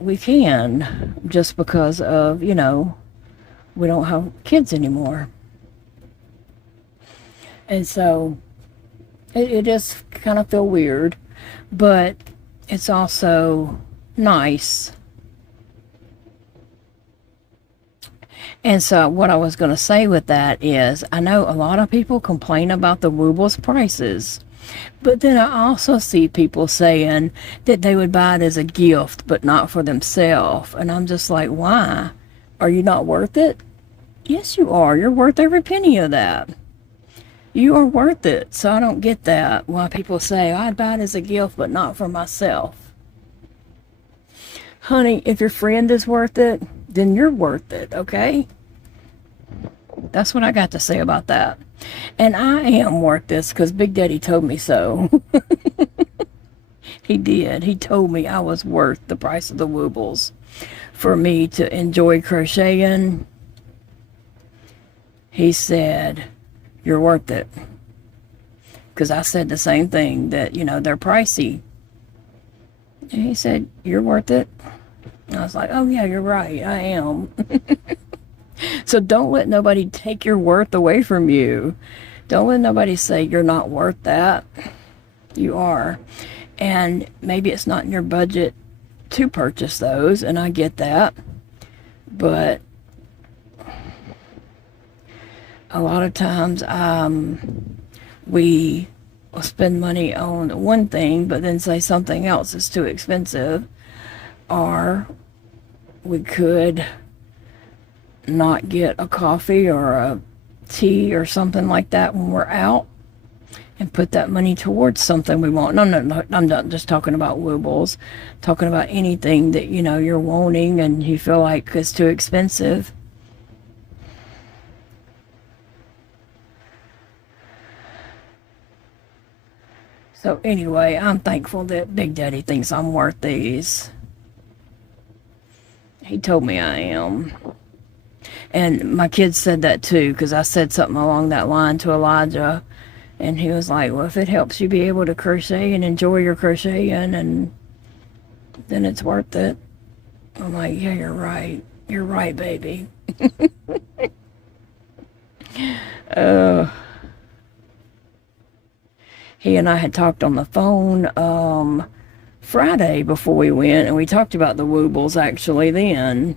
we can, just because of, we don't have kids anymore. And so it does kind of feel weird, but it's also nice. And so what I was going to say with that is, I know a lot of people complain about the Wooble's prices. But then I also see people saying that they would buy it as a gift, but not for themselves. And I'm just like, why? Are you not worth it? Yes, you are. You're worth every penny of that. You are worth it. So I don't get that. Why people say, I'd buy it as a gift, but not for myself. Honey, if your friend is worth it, then you're worth it, okay? That's what I got to say about that. And I am worth this because Big Daddy told me so. He did. He told me I was worth the price of the woobles for me to enjoy crocheting. He said, you're worth it. Because I said the same thing, that, you know, they're pricey. And he said, you're worth it. And I was like, oh yeah, you're right, I am. So don't let nobody take your worth away from you. Don't let nobody say you're not worth that. You are. And maybe it's not in your budget to purchase those, and I get that. But a lot of times we will spend money on one thing, but then say something else is too expensive. Or we could not get a coffee or a tea or something like that when we're out and put that money towards something we want. No, I'm not just talking about woobles. Talking about anything that, you know, you're wanting and you feel like it's too expensive. So anyway, I'm thankful that Big Daddy thinks I'm worth these. He told me I am. And my kids said that too, because I said something along that line to Elijah. And he was like, well, if it helps you be able to crochet and enjoy your crocheting, and then it's worth it. I'm like, yeah, you're right. You're right, baby. He and I had talked on the phone Friday before we went, and we talked about the woobles actually then.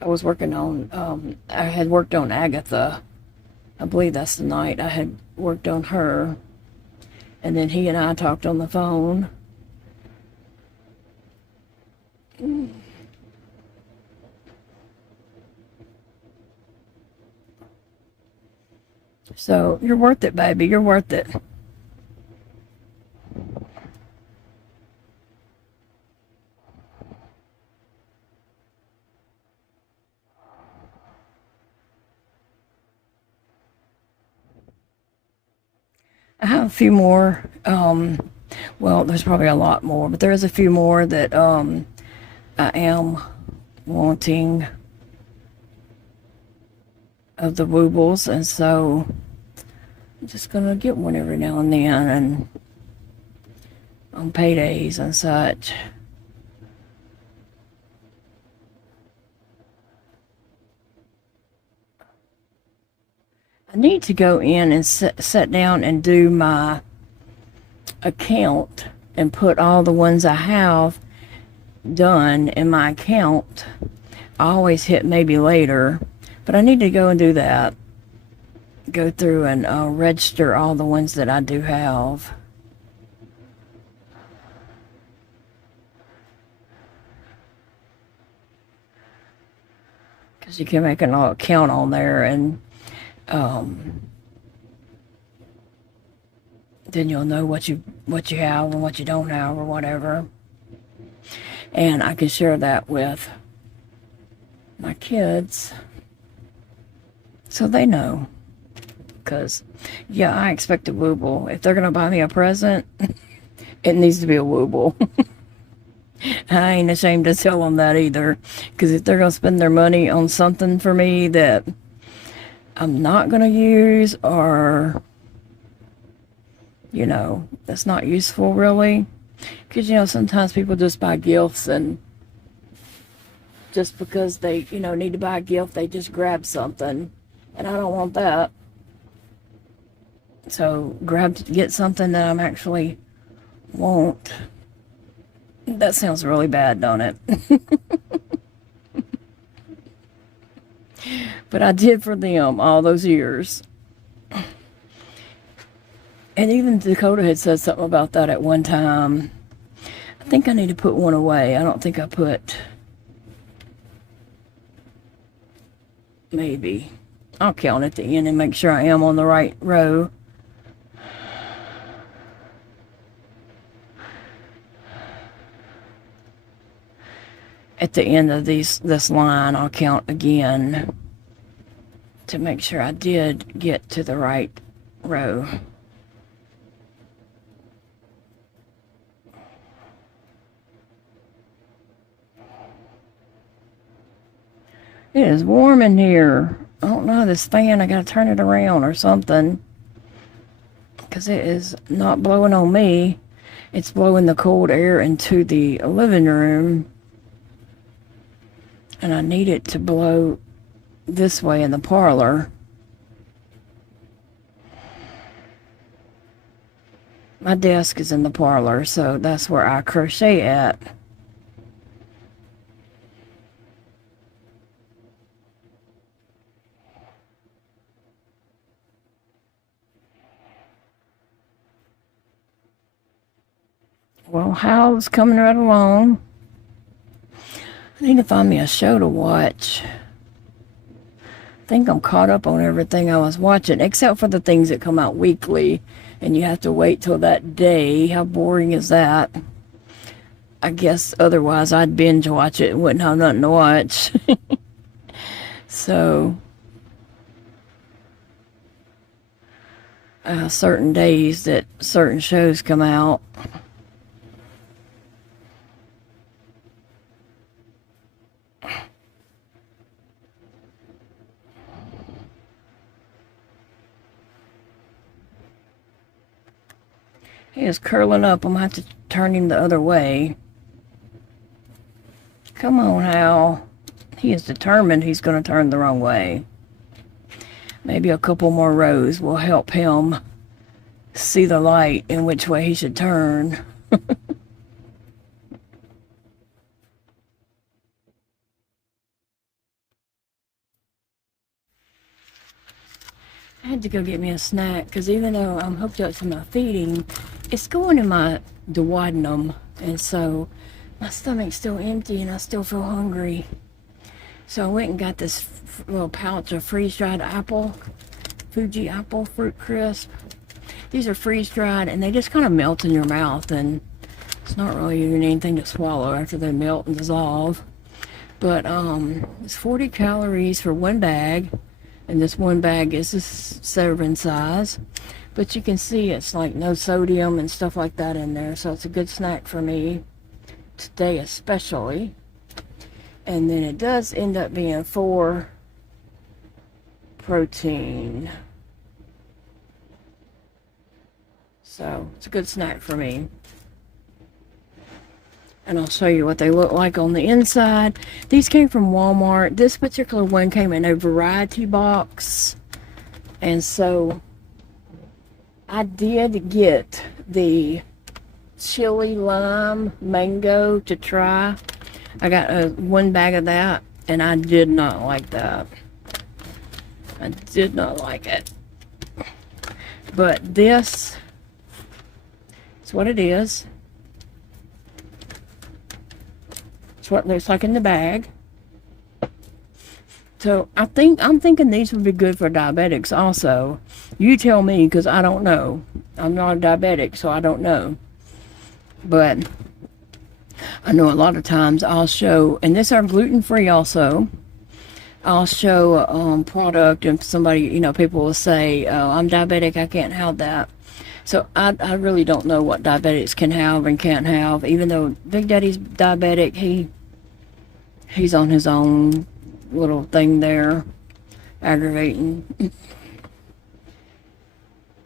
I was working on, I had worked on Agatha. I believe that's the night I had worked on her. And then he and I talked on the phone. So, you're worth it, baby. You're worth it. I have a few more, well, there's probably a lot more, but there's a few more that I am wanting of the woobles, and so I'm just gonna get one every now and then, and on paydays and such. I need to go in and sit down and do my account and put all the ones I have done in my account. I always hit maybe later, but I need to go and do that. Go through and register all the ones that I do have. Because you can make an account on there, and then you'll know what you have and what you don't have or whatever. And I can share that with my kids so they know. Because, yeah, I expect a wooble. If they're going to buy me a present, it needs to be a wooble. I ain't ashamed to tell them that either. Because if they're going to spend their money on something for me that I'm not going to use, or, you know, that's not useful really. Because, you know, sometimes people just buy gifts, and just because they, you know, need to buy a gift, they just grab something. And I don't want that. So get something that I'm actually want. That sounds really bad, don't it? But I did for them all those years. And even Dakota had said something about that at one time. I think I need to put one away. I don't think I put... Maybe. I'll count at the end and make sure I am on the right row. at the end of this line, I'll count again to make sure I did get to the right row. It is warm in here. I don't know, this fan, I gotta turn it around or something, because it is not blowing on me. It's blowing the cold air into the living room. And I need it to blow this way in the parlor. My desk is in the parlor, so that's where I crochet at. Well, Hal's coming right along. I need to find me a show to watch. I think I'm caught up on everything I was watching, except for the things that come out weekly, and you have to wait till that day. How boring is that? I guess otherwise I'd binge watch it and wouldn't have nothing to watch. So, certain days that certain shows come out. He is curling up. I'm going to have to turn him the other way. Come on, Hal. He is determined he's going to turn the wrong way. Maybe a couple more rows will help him see the light in which way he should turn. I had to go get me a snack because even though I'm hooked up to my feeding, it's going in my duodenum, and so my stomach's still empty and I still feel hungry. So I went and got this little pouch of freeze-dried apple, Fuji apple fruit crisp. These are freeze-dried and they just kind of melt in your mouth, and it's not really even anything to swallow after they melt and dissolve. But it's 40 calories for one bag. And this one bag is this serving size. But you can see it's like no sodium and stuff like that in there. So it's a good snack for me today especially. And then it does end up being 4 protein. So it's a good snack for me. And I'll show you what they look like on the inside. These came from Walmart. This particular one came in a variety box. And so I did get the chili lime mango to try. I got one bag of that, and I did not like that. I did not like it. But this is what it is. It's what it looks like in the bag. So I'm thinking these would be good for diabetics also. You tell me, because I don't know. I'm not a diabetic, so I don't know. But I know a lot of times I'll show, and these are gluten-free also. I'll show a product, and somebody, you know, people will say, oh, I'm diabetic, I can't have that. So I really don't know what diabetics can have and can't have. Even though Big Daddy's diabetic, he's on his own little thing there, aggravating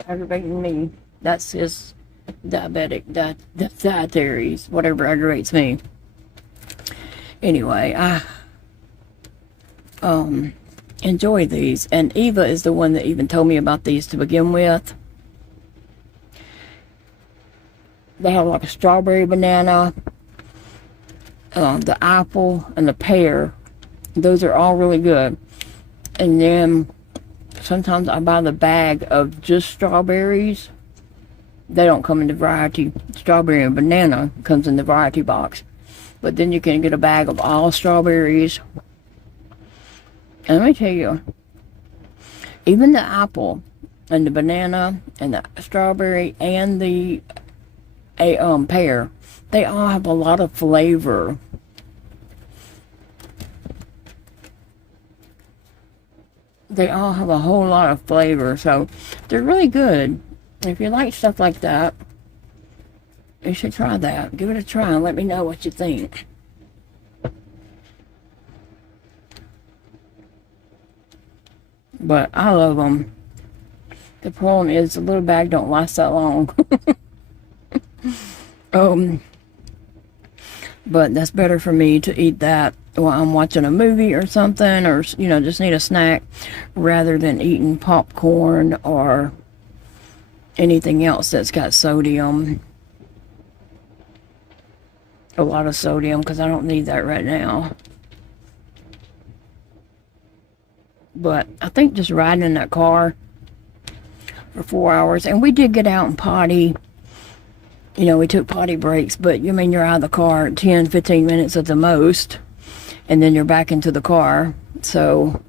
me. That's his diabetic dietaries, whatever aggravates me. Anyway, I enjoy these, and Eva is the one that even told me about these to begin with. They have like a strawberry banana, the apple, and the pear. Those are all really good. And then sometimes I buy the bag of just strawberries. They don't come in the variety. Strawberry and banana comes in the variety box. But then you can get a bag of all strawberries. And let me tell you, even the apple and the banana and the strawberry and the pear, they all have a lot of flavor. they all have a whole lot of flavor, so they're really good. If you like stuff like that, you should try that. Give it a try and let me know what you think. But I love them. The problem is the little bag don't last that long. But that's better for me to eat that while I'm watching a movie or something, or, you know, just need a snack, rather than eating popcorn or anything else that's got sodium. A lot of sodium, because I don't need that right now. But I think just riding in that car for 4 hours, and we did get out and potty. You know, we took potty breaks, but I mean, you're out of the car 10, 15 minutes at the most, and then you're back into the car. So,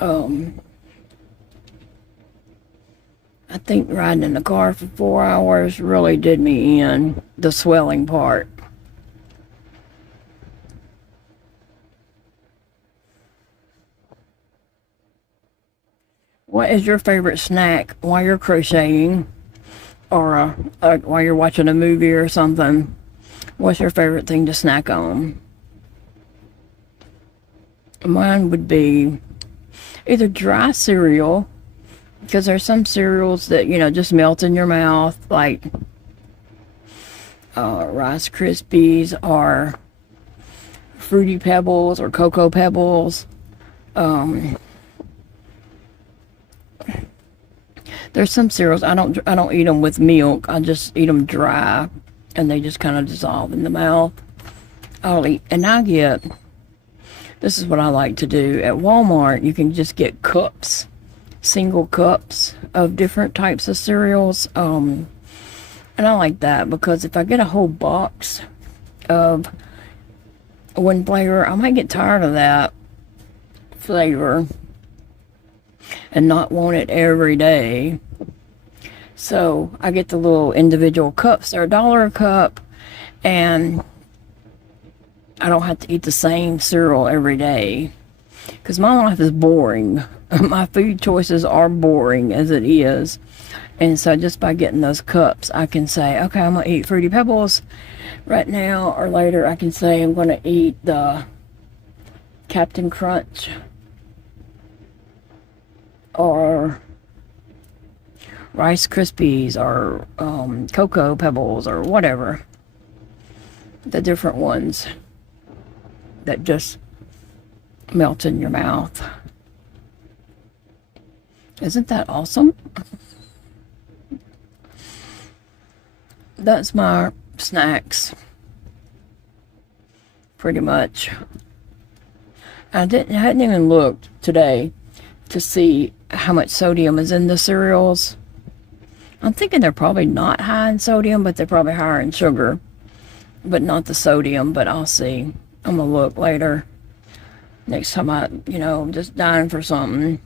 I think riding in the car for 4 hours really did me in, the swelling part. What is your favorite snack while you're crocheting, or while you're watching a movie or something? What's your favorite thing to snack on? Mine would be either dry cereal, because there's some cereals that, you know, just melt in your mouth, like Rice Krispies or Fruity Pebbles or Cocoa Pebbles. There's some cereals I don't eat them with milk. I just eat them dry, and they just kind of dissolve in the mouth. I'll eat, and I get, this is what I like to do at Walmart. You can just get cups, single cups of different types of cereals, and I like that, because if I get a whole box of one flavor, I might get tired of that flavor and not want it every day. So I get the little individual cups. They're $1 a cup, and I don't have to eat the same cereal every day, because my life is boring. My food choices are boring as it is. And so just by getting those cups, I can say, okay, I'm going to eat Fruity Pebbles right now, or later I can say I'm going to eat the Captain Crunch, or Rice Krispies, or Cocoa Pebbles, or whatever. The different ones that just melt in your mouth. Isn't that awesome? That's my snacks, pretty much. I hadn't even looked today to see how much sodium is in the cereals. I'm thinking they're probably not high in sodium, but they're probably higher in sugar, but not the sodium. But I'll see. I'm gonna look later. Next time I'm just dying for something.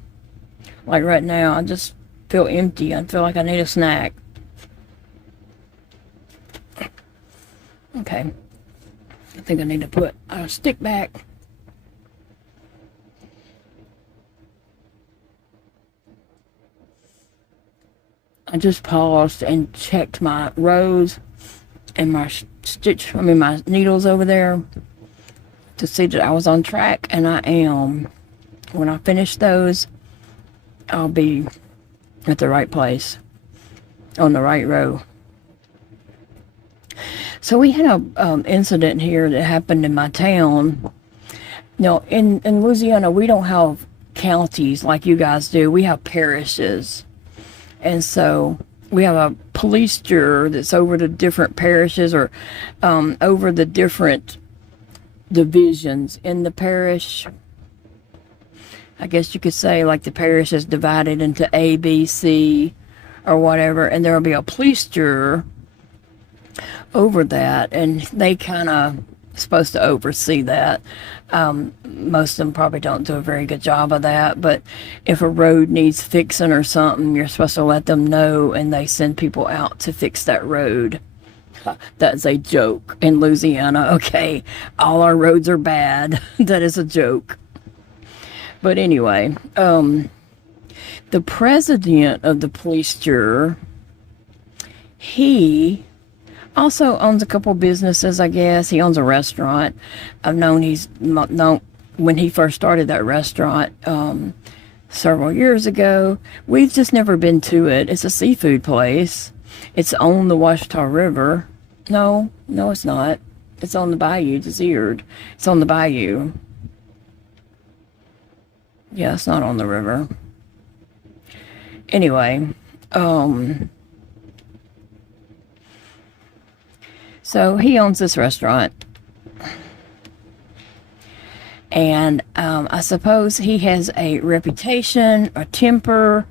Like right now, I just feel empty. I feel like I need a snack. Okay. I think I need to put a stick back. I just paused and checked my rows and my my needles over there to see that I was on track, and I am. When I finish those, I'll be at the right place, on the right row. So we had a incident here that happened in my town. Now, in Louisiana, we don't have counties like you guys do. We have parishes. And so we have a police juror that's over the different parishes, or over the different divisions in the parish. I guess you could say, like, the parish is divided into A, B, C, or whatever. And there will be a police juror over that, and they kind of supposed to oversee that. Most of them probably don't do a very good job of that, but if a road needs fixing or something, you're supposed to let them know, and they send people out to fix that road. That's a joke in Louisiana. Okay, all our roads are bad. That is a joke. But anyway, the president of the police bureau, he also owns a couple businesses, I guess. He owns a restaurant. I've known when he first started that restaurant several years ago. We've just never been to it. It's a seafood place. It's on the Washita River. No, it's not. It's on the bayou, Desired. It's on the bayou. Yeah, it's not on the river. Anyway, so he owns this restaurant. And I suppose he has a reputation, a temper,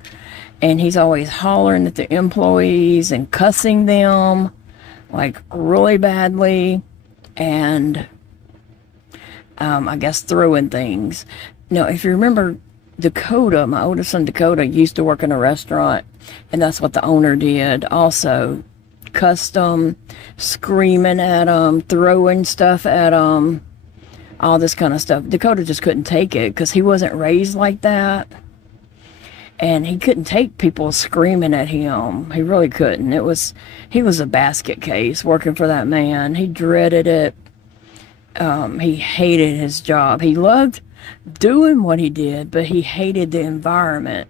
and he's always hollering at the employees and cussing them, like really badly, and I guess throwing things. Now, if you remember, Dakota, my oldest son Dakota, used to work in a restaurant, and that's what the owner did also. Cussed them, screaming at them, throwing stuff at them, all this kind of stuff. Dakota just couldn't take it because he wasn't raised like that. And he couldn't take people screaming at him. He really couldn't. He was a basket case working for that man. He dreaded it. He hated his job. He loved doing what he did, but he hated the environment.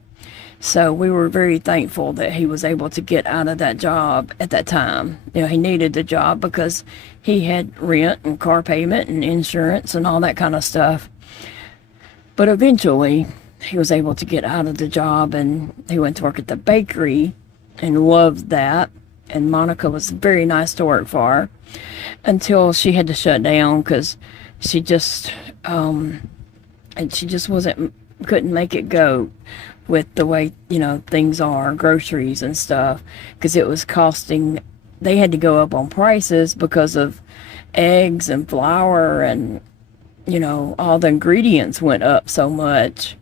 So we were very thankful that he was able to get out of that job at that time. He needed the job because he had rent and car payment and insurance and all that kind of stuff. But eventually, he was able to get out of the job, and he went to work at the bakery and loved that. And Monica was very nice to work for until she had to shut down because she just couldn't make it go with the way, things are, groceries and stuff, because it was costing, they had to go up on prices because of eggs and flour and, all the ingredients went up so much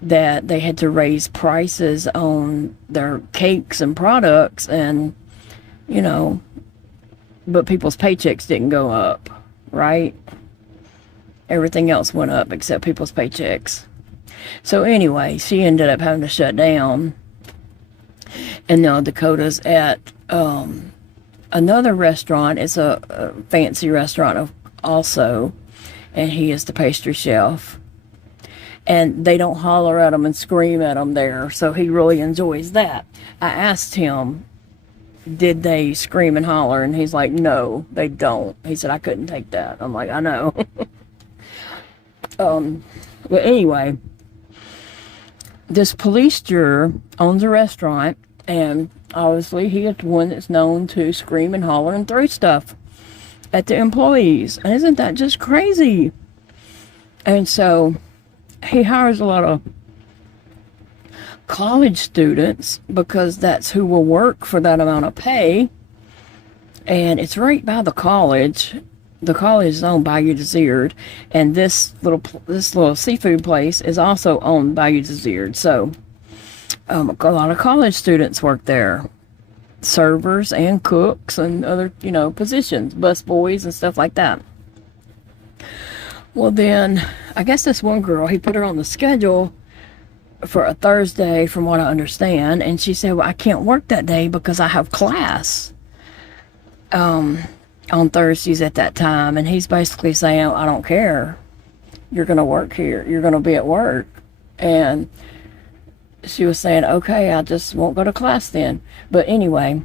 that they had to raise prices on their cakes and products, and, but people's paychecks didn't go up, right? Everything else went up except people's paychecks. So anyway, she ended up having to shut down. And now Dakota's at another restaurant. It's a fancy restaurant also. And he is the pastry chef. And they don't holler at him and scream at him there. So he really enjoys that. I asked him, did they scream and holler? And he's like, no, they don't. He said, I couldn't take that. I'm like, I know. But anyway, this police juror owns a restaurant, and obviously he is the one that's known to scream and holler and throw stuff at the employees. And isn't that just crazy? And so he hires a lot of college students because that's who will work for that amount of pay. And it's right by the college. The college is owned by Desired, and this little seafood place is also owned by Desired. So a lot of college students work there, servers and cooks and other positions, bus boys and stuff like that. Well, then I guess this one girl, he put her on the schedule for a Thursday, from what I understand, and she said, well, I can't work that day because I have class on Thursdays at that time. And he's basically saying, I don't care, you're gonna work here, you're gonna be at work. And she was saying, okay, I just won't go to class then. But anyway,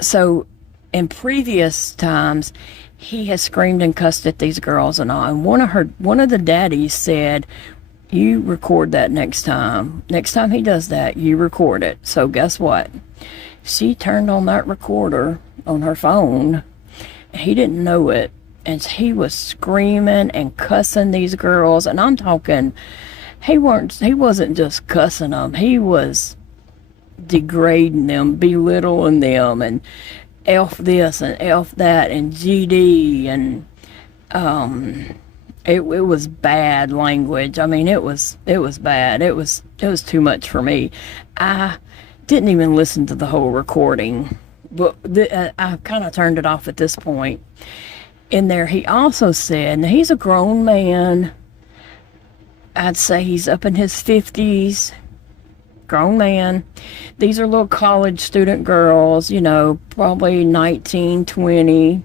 so in previous times he has screamed and cussed at these girls and all, and one of the daddies said, you record that next time he does that, you record it. So guess what, she turned on that recorder on her phone. He didn't know it, and he was screaming and cussing these girls. And I'm talking, he wasn't just cussing them, he was degrading them, belittling them, and F this and F that and GD, and it was bad language. I mean, it was bad. It was too much for me. I didn't even listen to the whole recording. But I kind of turned it off at this point. In there, he also said, now he's a grown man. I'd say he's up in his 50s, grown man. These are little college student girls, you know, probably 19, 20.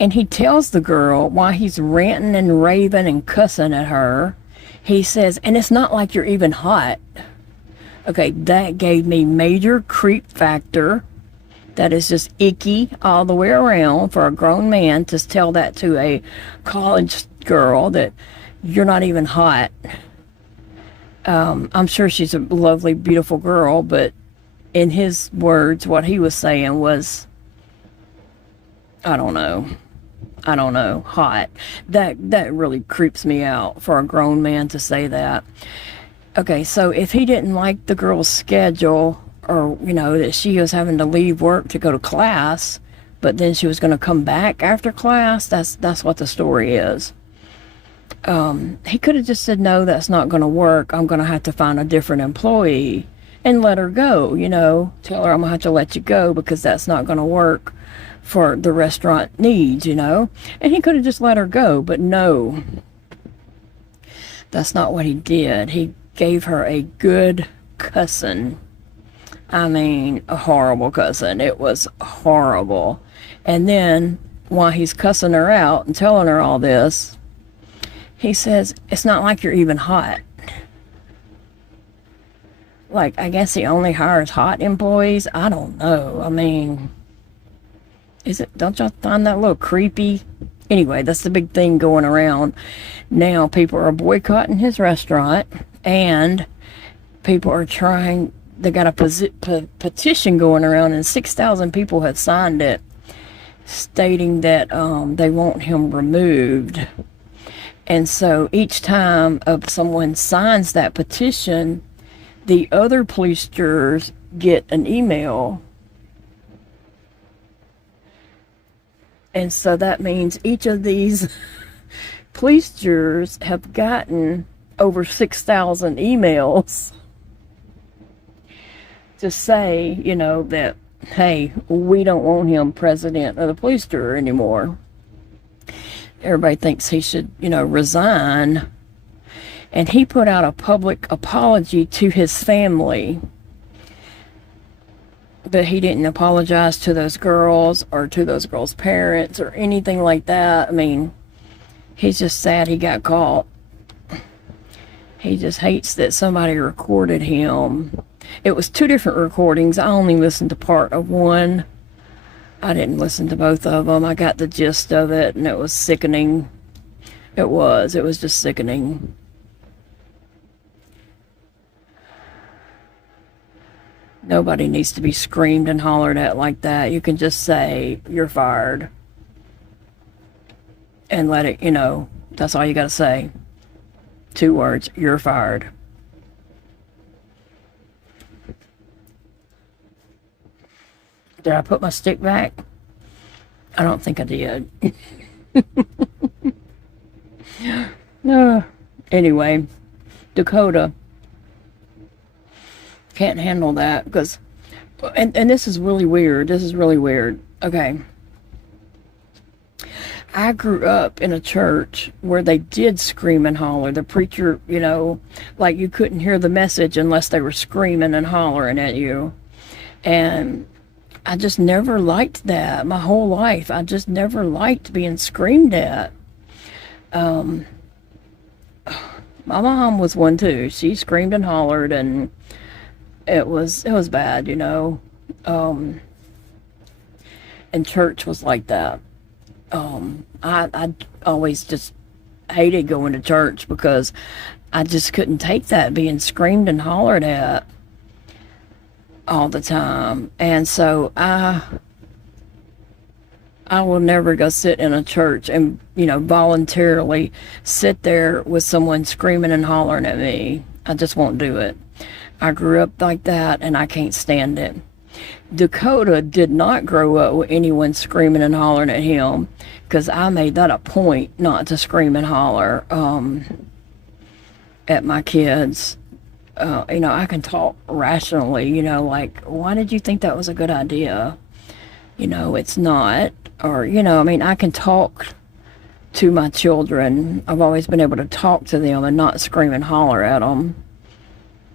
And he tells the girl while he's ranting and raving and cussing at her, he says, and it's not like you're even hot. Okay, that gave me major creep factor. That is just icky all the way around for a grown man to tell that to a college girl, that you're not even hot. I'm sure she's a lovely, beautiful girl, but in his words, what he was saying was, I don't know, hot. That really creeps me out for a grown man to say that. Okay, so if he didn't like the girl's schedule, or, you know, that she was having to leave work to go to class, but then she was going to come back after class, that's what the story is. He could have just said, no, that's not going to work. I'm going to have to find a different employee, and let her go, you know, tell her I'm going to have to let you go because that's not going to work for the restaurant needs, you know. And he could have just let her go, but no, that's not what he did. He gave her a good cussing. I mean, a horrible cussing. It was horrible. And then while he's cussing her out and telling her all this, he says, it's not like you're even hot. Like, I guess he only hires hot employees. I don't know. I mean, don't y'all find that a little creepy? Anyway, that's the big thing going around now. People are boycotting his restaurant, and people are trying. They got a petition going around, and 6,000 people have signed it, stating that they want him removed. And so each time someone signs that petition, the other police jurors get an email. And so that means each of these police jurors have gotten over 6,000 emails to say, you know, that, hey, we don't want him president of the police juror anymore. Everybody thinks he should, you know, resign. And he put out a public apology to his family. But he didn't apologize to those girls or to those girls' parents or anything like that. I mean, he's just sad he got caught. He just hates that somebody recorded him. It was 2 different recordings. I only listened to part of one. I didn't listen to both of them. I got the gist of it, and it was sickening. It was just sickening. Nobody needs to be screamed and hollered at like that. You can just say, you're fired. And let it, you know, that's all you got to say. 2 words, you're fired. Did I put my stick back? I don't think I did. Anyway, Dakota can't handle that because, and this is really weird. This is really weird. Okay. I grew up in a church where they did scream and holler. The preacher, you know, like you couldn't hear the message unless they were screaming and hollering at you. And I just never liked that my whole life. I just never liked being screamed at. My mom was one too. She screamed and hollered, and it was bad, you know. And church was like that. I always just hated going to church because I just couldn't take that, being screamed and hollered at all the time. And so I will never go sit in a church and, you know, voluntarily sit there with someone screaming and hollering at me. I just won't do it. I grew up like that, and I can't stand it. Dakota did not grow up with anyone screaming and hollering at him, because I made that a point not to scream and holler at my kids. You know, I can talk rationally, you know, like, why did you think that was a good idea? You know, it's not. Or, you know, I mean, I can talk to my children. I've always been able to talk to them and not scream and holler at them,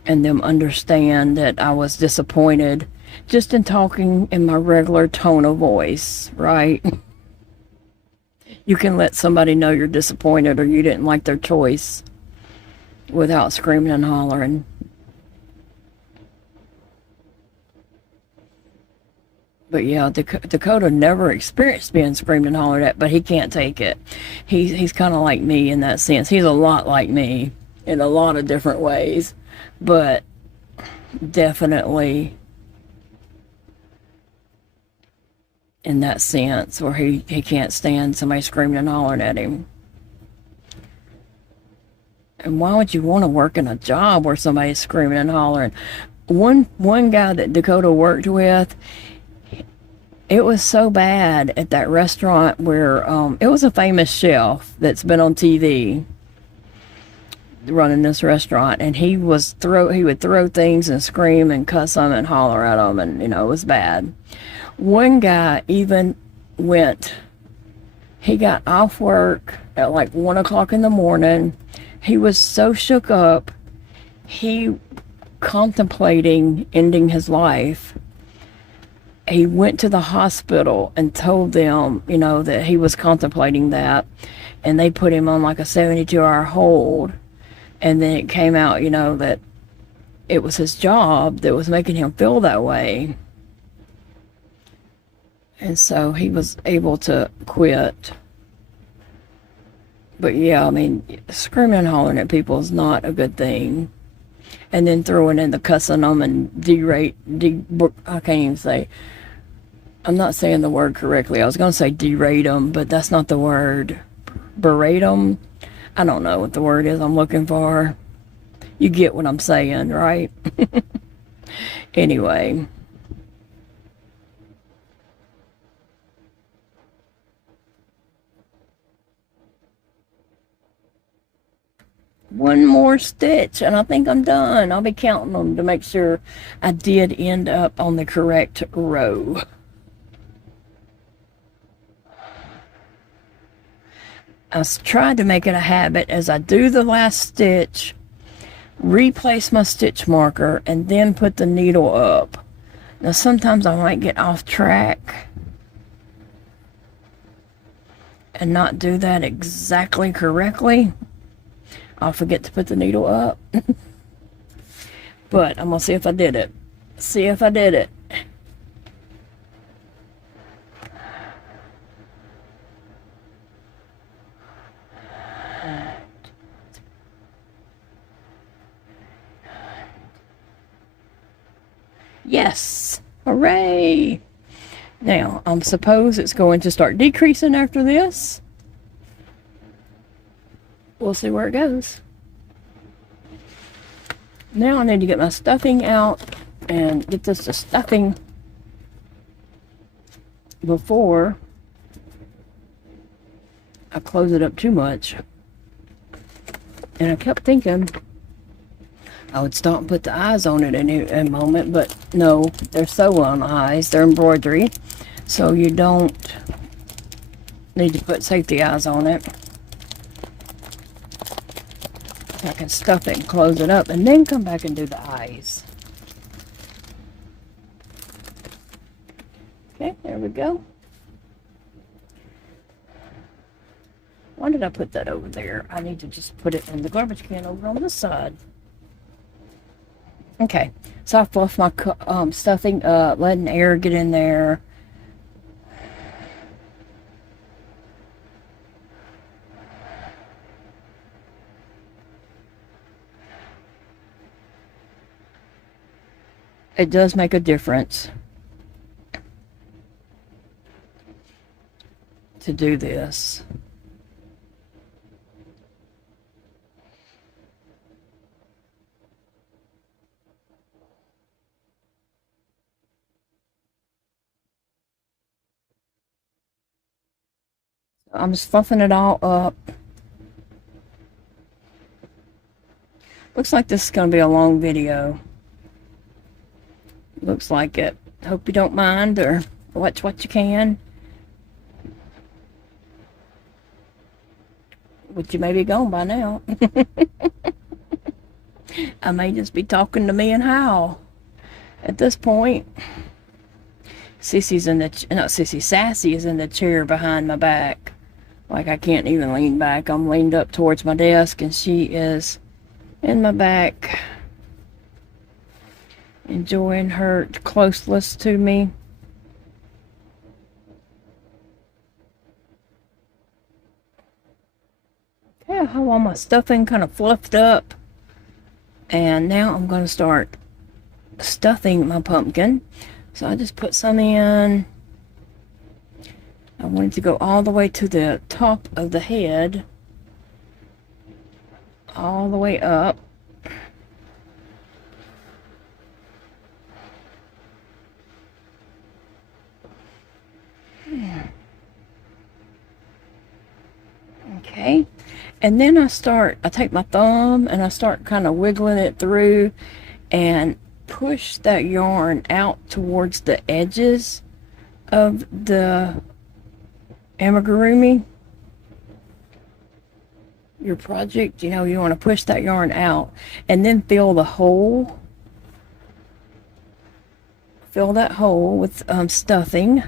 and them understand that I was disappointed just in talking in my regular tone of voice, right? You can let somebody know you're disappointed or you didn't like their choice without screaming and hollering. But yeah, Dakota never experienced being screamed and hollered at, but he can't take it. He's kind of like me in that sense. He's a lot like me in a lot of different ways, but definitely in that sense where he can't stand somebody screaming and hollering at him. And why would you want to work in a job where somebody's screaming and hollering? One guy that Dakota worked with, it was so bad at that restaurant where it was a famous chef that's been on TV running this restaurant, and he would throw things and scream and cuss them and holler at them, and it was bad. One guy even he got off work at like 1 o'clock in the morning. He was so shook up, he contemplating ending his life. He went to the hospital and told them, that he was contemplating that, and they put him on like a 72-hour hold. And then it came out, that it was his job that was making him feel that way. And so he was able to quit. But yeah, screaming and hollering at people is not a good thing. And then throwing in the cussing them and I can't even say, I'm not saying the word correctly. I was going to say derate them, but that's not the word. Berate them. I don't know what the word is I'm looking for. You get what I'm saying, right? Anyway. One more stitch and I think I'm done. I'll be counting them to make sure I did end up on the correct row. I tried to make it a habit as I do the last stitch, replace my stitch marker, and then put the needle up. Now sometimes I might get off track and not do that exactly correctly. I'll forget to put the needle up. But I'm going to see if I did it. See if I did it. Yes! Hooray! Now, I suppose it's going to start decreasing after this. We'll see where it goes. Now I need to get my stuffing out and get this to stuffing before I close it up too much. And I kept thinking I would stop and put the eyes on it in a moment, but no, they're sew-on eyes. They're embroidery, so you don't need to put safety eyes on it. I can stuff it and close it up and then come back and do the eyes. Okay, there we go. Why did I put that over there? I need to just put it in the garbage can over on this side. Okay, so I fluffed my stuffing up, letting air get in there. It does make a difference to do this. I'm just fluffing it all up. Looks like this is going to be a long video. Looks like it. Hope you don't mind, or watch what you can. which you may be gone by now. I may just be talking to me and Hal at this point. Sissy's in the, not Sissy, Sassy is in the chair behind my back. Like I can't even lean back. I'm leaned up towards my desk and she is in my back, enjoying her closeness to me. Okay, I have all my stuffing kind of fluffed up. And now I'm going to start stuffing my pumpkin. So I just put some in. I want it to go all the way to the top of the head. All the way up. Okay. And then I take my thumb and I start kind of wiggling it through and push that yarn out towards the edges of the amigurumi. Your project, you know, you want to push that yarn out and then fill the hole. Fill that hole with stuffing.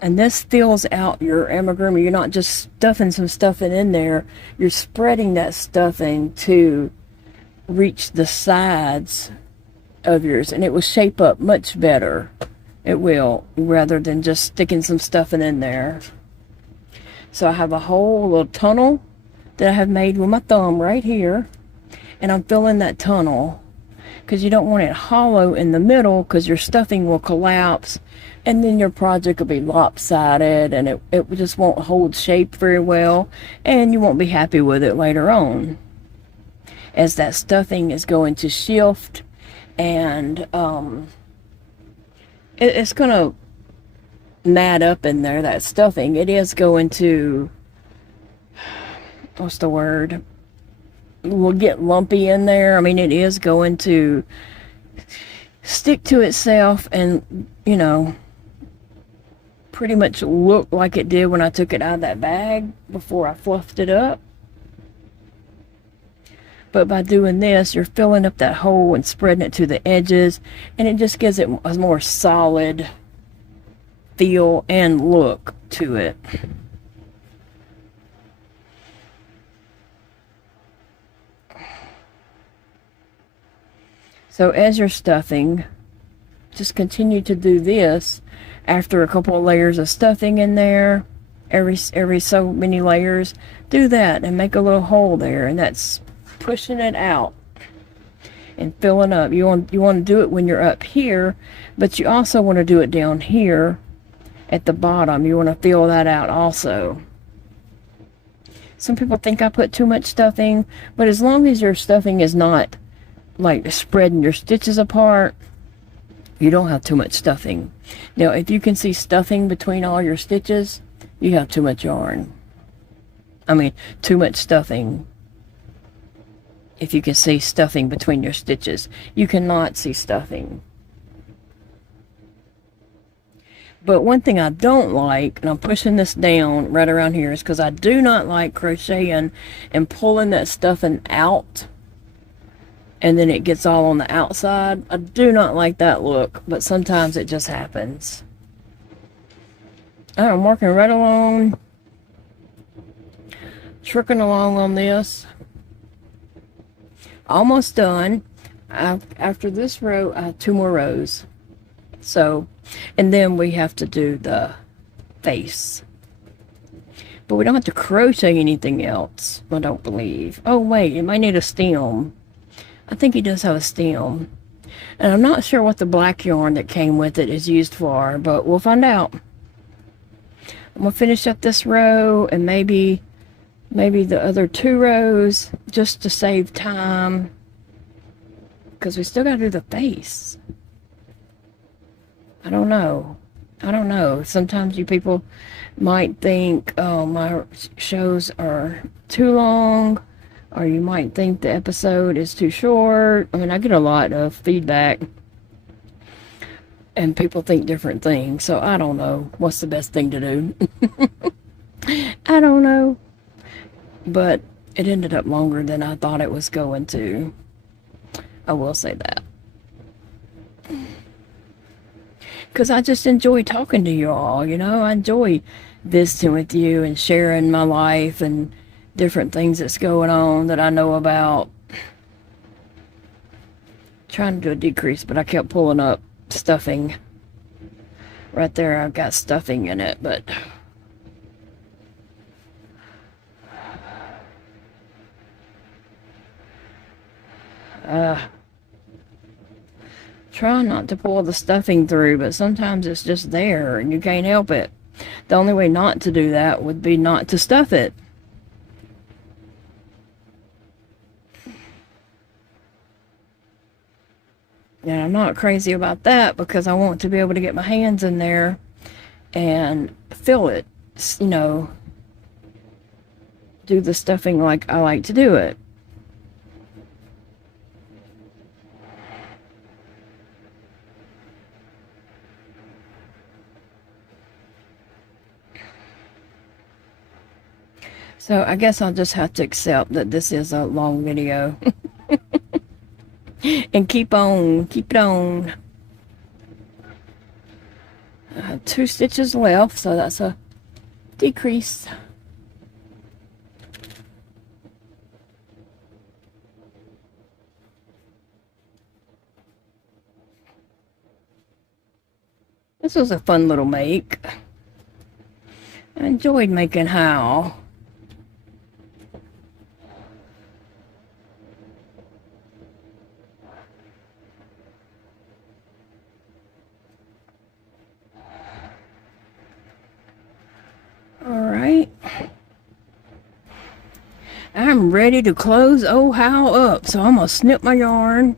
And this fills out your amigurumi. You're not just stuffing some stuffing in there. You're spreading that stuffing to reach the sides of yours. And it will shape up much better. It will, rather than just sticking some stuffing in there. So I have a whole little tunnel that I have made with my thumb right here. And I'm filling that tunnel. Because you don't want it hollow in the middle because your stuffing will collapse. And then your project will be lopsided and it just won't hold shape very well. And you won't be happy with it later on. As that stuffing is going to shift and it's going to mat up in there, that stuffing. It is going to, what's the word? Will get lumpy in there. I mean, it is going to stick to itself and, you know, pretty much look like it did when I took it out of that bag before I fluffed it up. But by doing this, you're filling up that hole and spreading it to the edges, and it just gives it a more solid feel and look to it. So as you're stuffing, just continue to do this. After a couple of layers of stuffing in there, every so many layers, do that and make a little hole there, and that's pushing it out and filling up. You want to do it when you're up here, but you also want to do it down here at the bottom. You want to fill that out also. Some people think I put too much stuffing, but as long as your stuffing is not like spreading your stitches apart, you don't have too much stuffing. Now, if you can see stuffing between all your stitches, you have too much yarn. I mean, too much stuffing. If you can see stuffing between your stitches, you cannot see stuffing. But one thing I don't like, and I'm pushing this down right around here, is because I do not like crocheting and pulling that stuffing out. And then it gets all on the outside. I do not like that look, but sometimes it just happens. I'm working right along, trucking along on this. Almost done. After this row, I have 2 more rows. So, and then we have to do the face. But we don't have to crochet anything else, I don't believe. Oh wait, it might need a stem. I think he does have a stem. And I'm not sure what the black yarn that came with it is used for, but we'll find out. I'm going to finish up this row and maybe the other 2 rows just to save time. Because we still got to do the face. I don't know. Sometimes you people might think, oh, my shows are too long. Or you might think the episode is too short. I mean, I get a lot of feedback. And people think different things. So I don't know what's the best thing to do. I don't know. But it ended up longer than I thought it was going to. I will say that. Because I just enjoy talking to you all, you know. I enjoy visiting with you and sharing my life and different things that's going on that I know about. Trying to do a decrease, but I kept pulling up stuffing. Right there, I've got stuffing in it, but... try not to pull the stuffing through, but sometimes it's just there and you can't help it. The only way not to do that would be not to stuff it. And I'm not crazy about that because I want to be able to get my hands in there and feel it, you know, do the stuffing like I like to do it. So I guess I'll just have to accept that this is a long video. And keep it on. 2 stitches left, so that's a decrease. This was a fun little make. I enjoyed making Hal. Alright. I'm ready to close old Hal up, so I'm going to snip my yarn.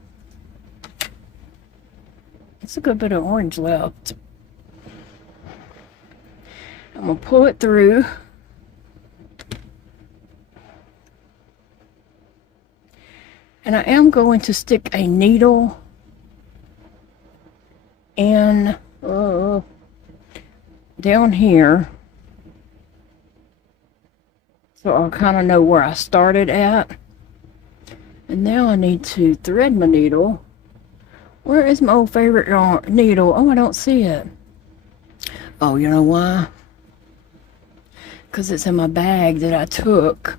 It's a good bit of orange left. I'm going to pull it through. And I am going to stick a needle in down here. So I'll kind of know where I started at. And now I need to thread my needle. Where is my old favorite yarn needle? Oh, I don't see it. Oh, you know why? Because it's in my bag that I took.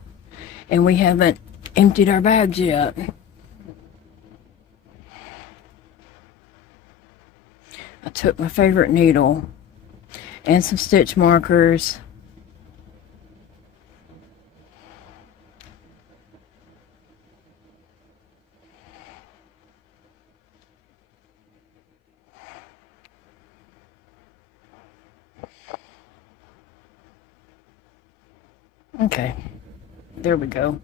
And we haven't emptied our bags yet. I took my favorite needle. And some stitch markers. Okay, there we go.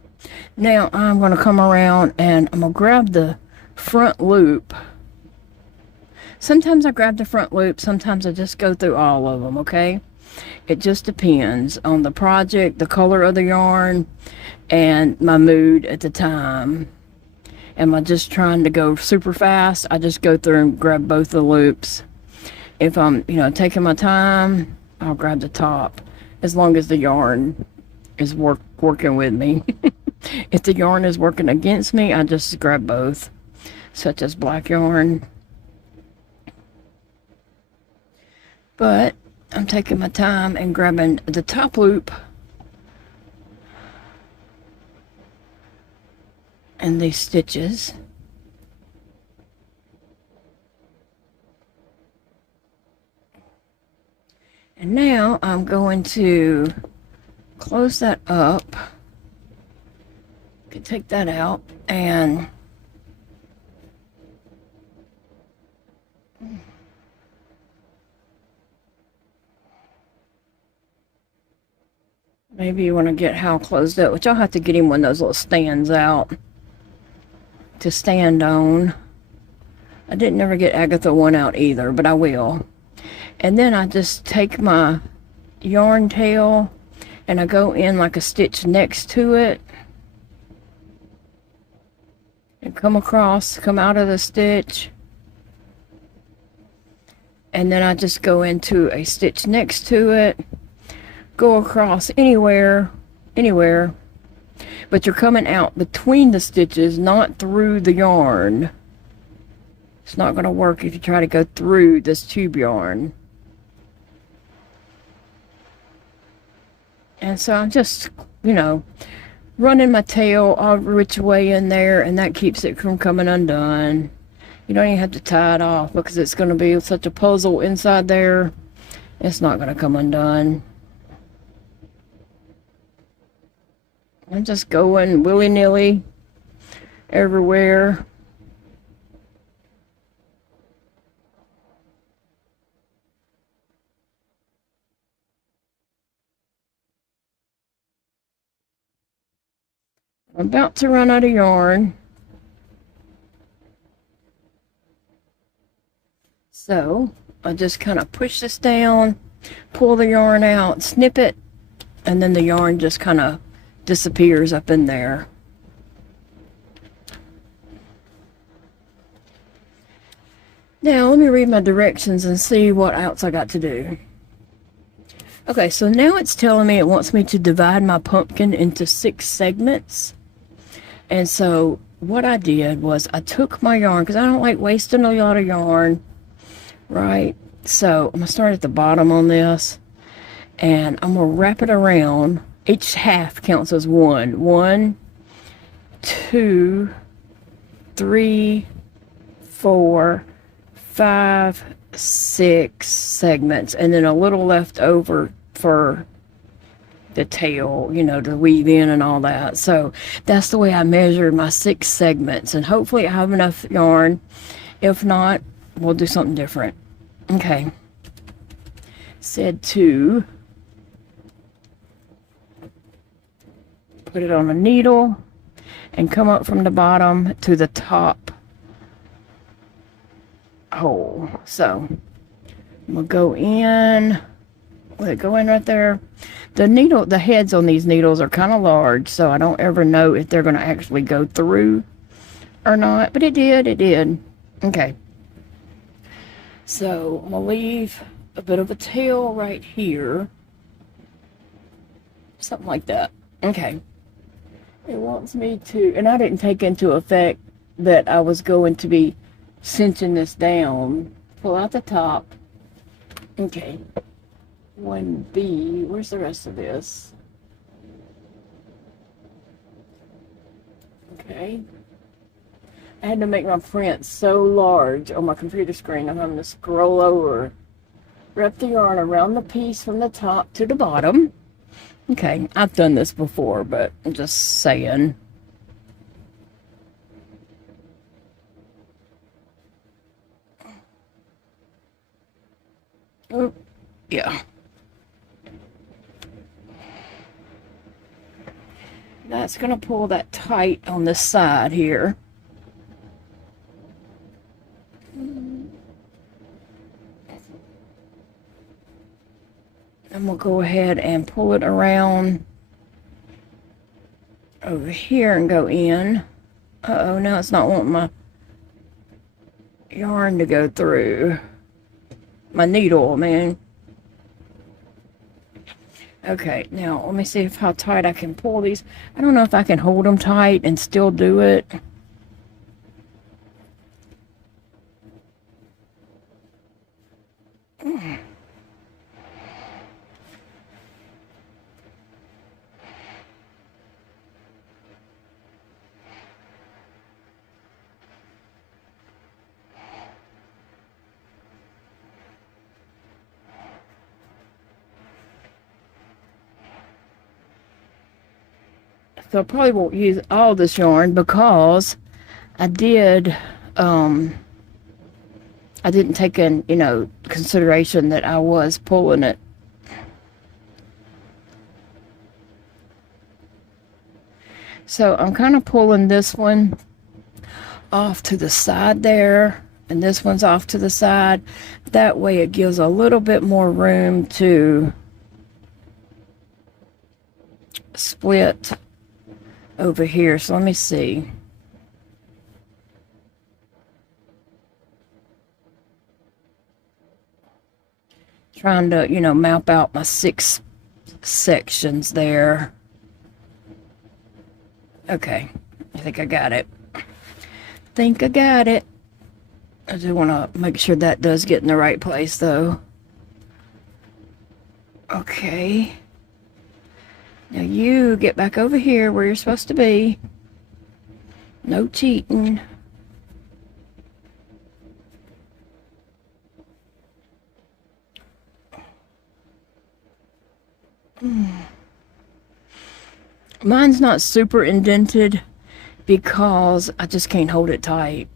Now I'm going to come around and I'm going to grab the front loop. Sometimes I grab the front loop, sometimes I just go through all of them, okay? It just depends on the project, the color of the yarn, and my mood at the time. Am I just trying to go super fast? I just go through and grab both the loops. If I'm, you know, taking my time, I'll grab the top, as long as the yarn is working with me. If the yarn is working against me, I just grab both, such as black yarn. But I'm taking my time and grabbing the top loop and these stitches. And now I'm going to close that up. Can take that out and maybe you want to get Hal closed up, which I'll have to get him one of those little stands out to stand on. I didn't ever get Agatha one out either, but I will. And then I just take my yarn tail and I go in like a stitch next to it and come across, come out of the stitch, and then I just go into a stitch next to it, go across anywhere, but you're coming out between the stitches, not through the yarn. It's not going to work if you try to go through this tube yarn. And so I'm just, you know, running my tail all which way in there, and that keeps it from coming undone. You don't even have to tie it off because it's going to be such a puzzle inside there. It's not going to come undone. I'm just going willy-nilly everywhere. I'm about to run out of yarn. So I just kind of push this down, pull the yarn out, snip it, and then the yarn just kind of disappears up in there. Now let me read my directions and see what else I got to do. Okay, so now it's telling me it wants me to divide my pumpkin into 6 segments. And so what I did was I took my yarn, because I don't like wasting a lot of yarn, right? So I'm going to start at the bottom on this, and I'm going to wrap it around. Each half counts as 1. 1, 2, 3, 4, 5, 6 segments, and then a little left over for the tail, you know, to weave in and all that. So that's the way I measured my 6 segments, and hopefully I have enough yarn. If not, we'll do something different. Okay. Said to put it on a needle and come up from the bottom to the top hole. So I'm gonna go in. Will it go in right there? The needle, the heads on these needles are kind of large, so I don't ever know if they're going to actually go through or not. But it did. Okay. So I'm going to leave a bit of a tail right here. Something like that. Okay. It wants me to, and I didn't take into effect that I was going to be cinching this down. Pull out the top. Okay. 1B, where's the rest of this? Okay. I had to make my print so large on my computer screen, I'm having to scroll over. Wrap the yarn around the piece from the top to the bottom. Okay, I've done this before, but I'm just saying. Oh, yeah. That's going to pull that tight on this side here. I'm going to go ahead and pull it around over here and go in. Uh-oh, now it's not wanting my yarn to go through. My needle, man. Okay, now let me see how tight I can pull these. I don't know if I can hold them tight and still do it. So I probably won't use all this yarn because I didn't take in, you know, consideration that I was pulling it. So I'm kind of pulling this one off to the side there, and this one's off to the side. That way it gives a little bit more room to split over here. So let me see. Trying to, you know, map out my six sections there. Okay, I think I got it. I just want to make sure that does get in the right place though. Okay. Now you get back over here where you're supposed to be. No cheating. Mine's not super indented because I just can't hold it tight.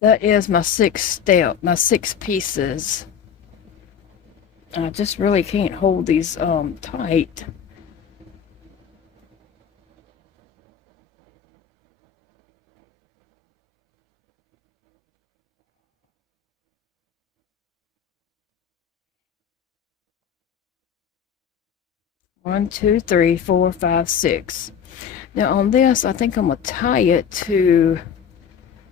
That is my 6th step, my 6 pieces. I just really can't hold these tight. One, two, three, four, five, 6. Now on this, I think I'm gonna tie it to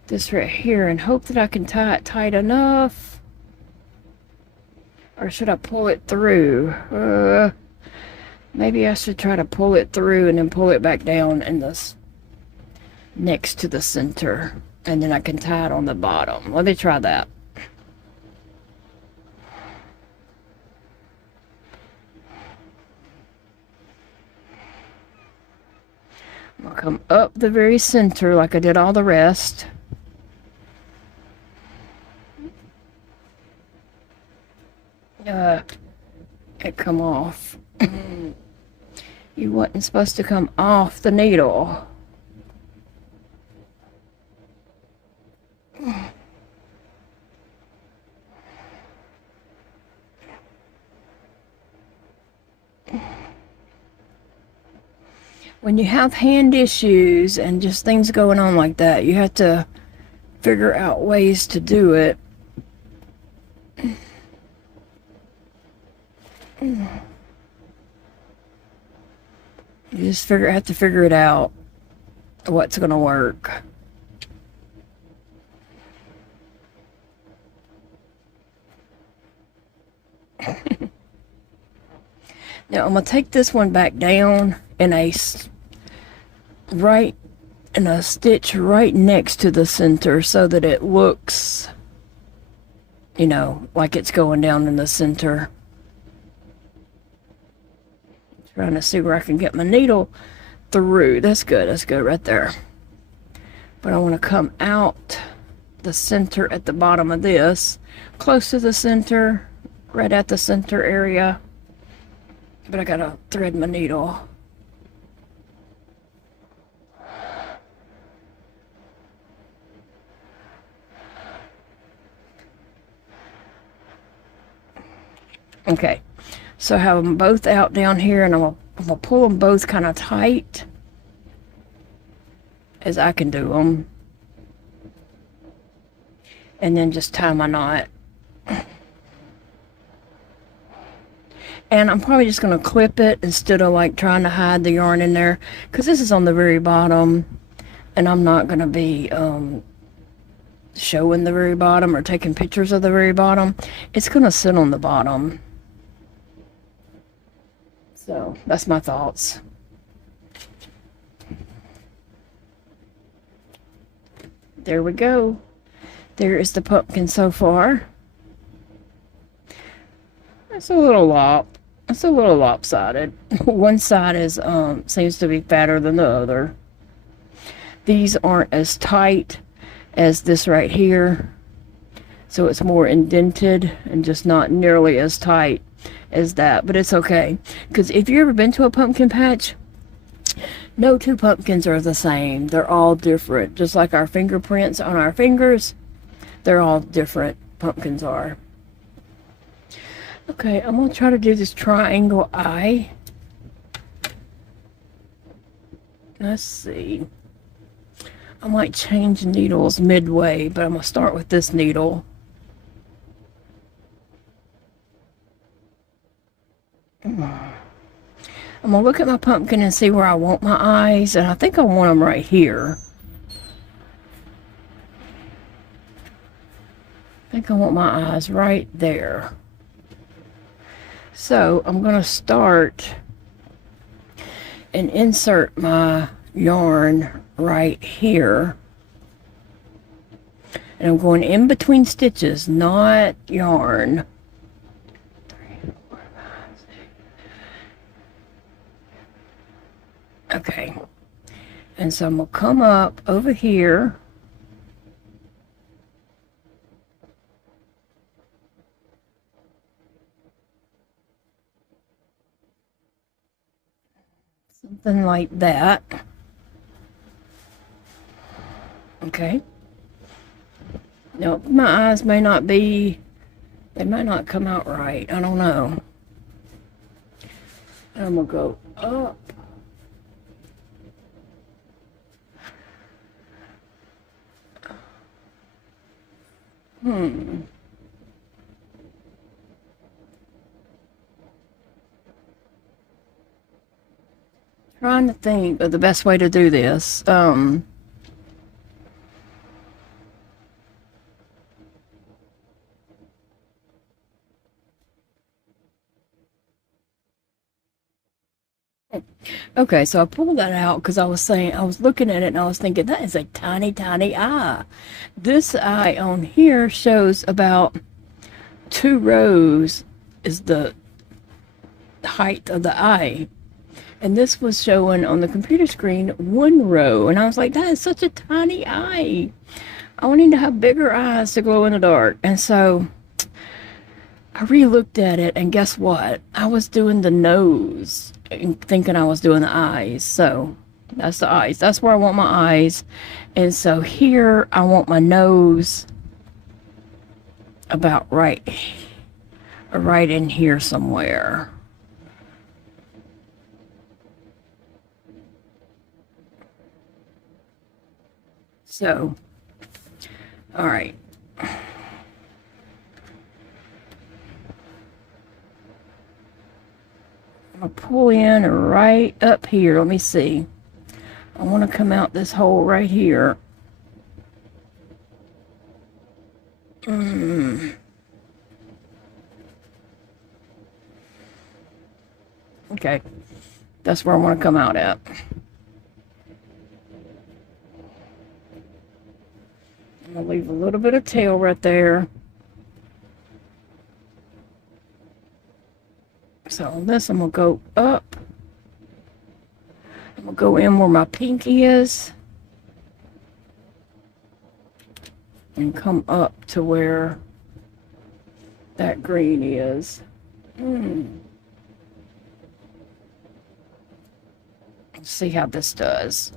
this right here and hope that I can tie it tight enough. Or should I pull it through? Maybe I should try to pull it through and then pull it back down in this next to the center, and then I can tie it on the bottom. Let me try that. I'm gonna come up the very center like I did all the rest. It come off. You wasn't supposed to come off the needle. When you have hand issues and just things going on like that, you have to figure out ways to do it. You just have to figure it out, what's gonna work. Now I'm gonna take this one back down in a stitch right next to the center so that it looks, you know, like it's going down in the center. Trying to see where I can get my needle through. That's good right there. But I want to come out the center at the bottom of this, close to the center, right at the center area. But I gotta thread my needle. Okay. So I have them both out down here, and I'm gonna pull them both kind of tight as I can do them, and then just tie my knot. And I'm probably just gonna clip it instead of like trying to hide the yarn in there, because this is on the very bottom, and I'm not gonna be showing the very bottom or taking pictures of the very bottom. It's gonna sit on the bottom. So that's my thoughts. There we go. There is the pumpkin so far. It's a little lopsided. One side is seems to be fatter than the other. These aren't as tight as this right here, so it's more indented and just not nearly as tight as that, but it's okay, because if you've ever been to a pumpkin patch, no two pumpkins are the same. They're all different, just like our fingerprints on our fingers. They're all different, pumpkins are. Okay, I'm gonna try to do this triangle eye. Let's see. I might change needles midway, but I'm going to start with this needle. I'm going to look at my pumpkin and see where I want my eyes, and I think I want them right here. I think I want my eyes right there. So I'm going to start and insert my yarn right here. And I'm going in between stitches, not yarn. 3, 4, 5, 6. Okay. And so I'm going to come up over here. Something like that. Okay. Nope, my eyes may not be, they might not come out right. I don't know. I'm gonna go up. Trying to think of the best way to do this. Okay, so I pulled that out because I was looking at it and I was thinking, that is a tiny, tiny eye. This eye on here shows about 2 rows is the height of the eye. And this was showing on the computer screen 1 row. And I was like, that is such a tiny eye. I wanted to have bigger eyes to glow in the dark. And so I re-looked at it, and guess what? I was doing the nose and thinking I was doing the eyes. So that's the eyes. That's where I want my eyes. And so here I want my nose about right in here somewhere. So, all right. I'm gonna pull in right up here. Let me see. I want to come out this hole right here. Okay. That's where I want to come out at. I'm gonna leave a little bit of tail right there. So on this, I'm gonna go up. I'm gonna go in where my pinky is and come up to where that green is. Let's see how this does.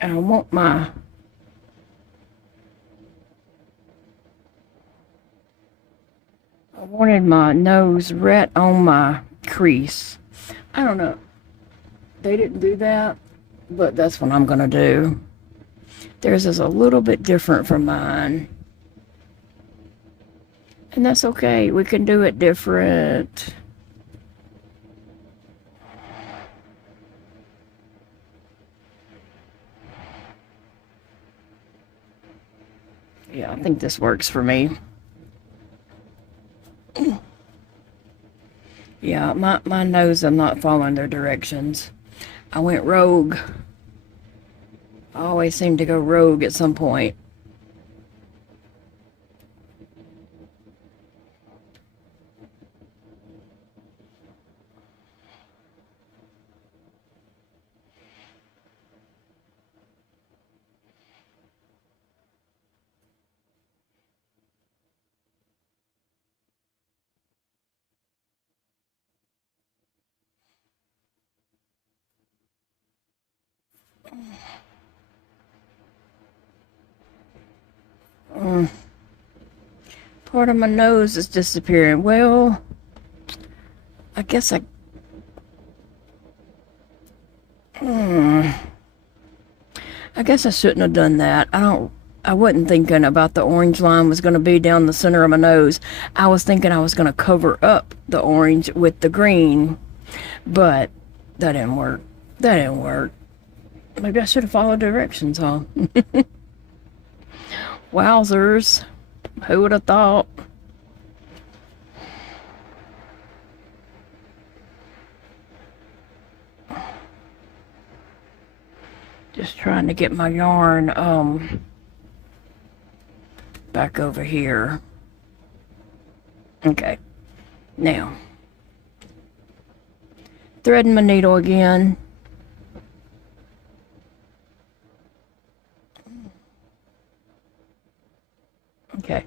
And I wanted my nose right on my crease. I don't know. They didn't do that, but that's what I'm gonna do. Theirs is a little bit different from mine. And that's okay. We can do it different. Yeah, I think this works for me. Yeah, my nose, I'm not following their directions. I went rogue. I always seem to go rogue at some point. Part of my nose is disappearing. Well, I guess I guess I shouldn't have done that. I wasn't thinking about the orange line was going to be down the center of my nose. I was thinking I was going to cover up the orange with the green, but that didn't work. That didn't work. Maybe I should have followed directions, huh? Wowzers. Who would have thought? Just trying to get my yarn back over here. Okay. Now, threading my needle again. Okay.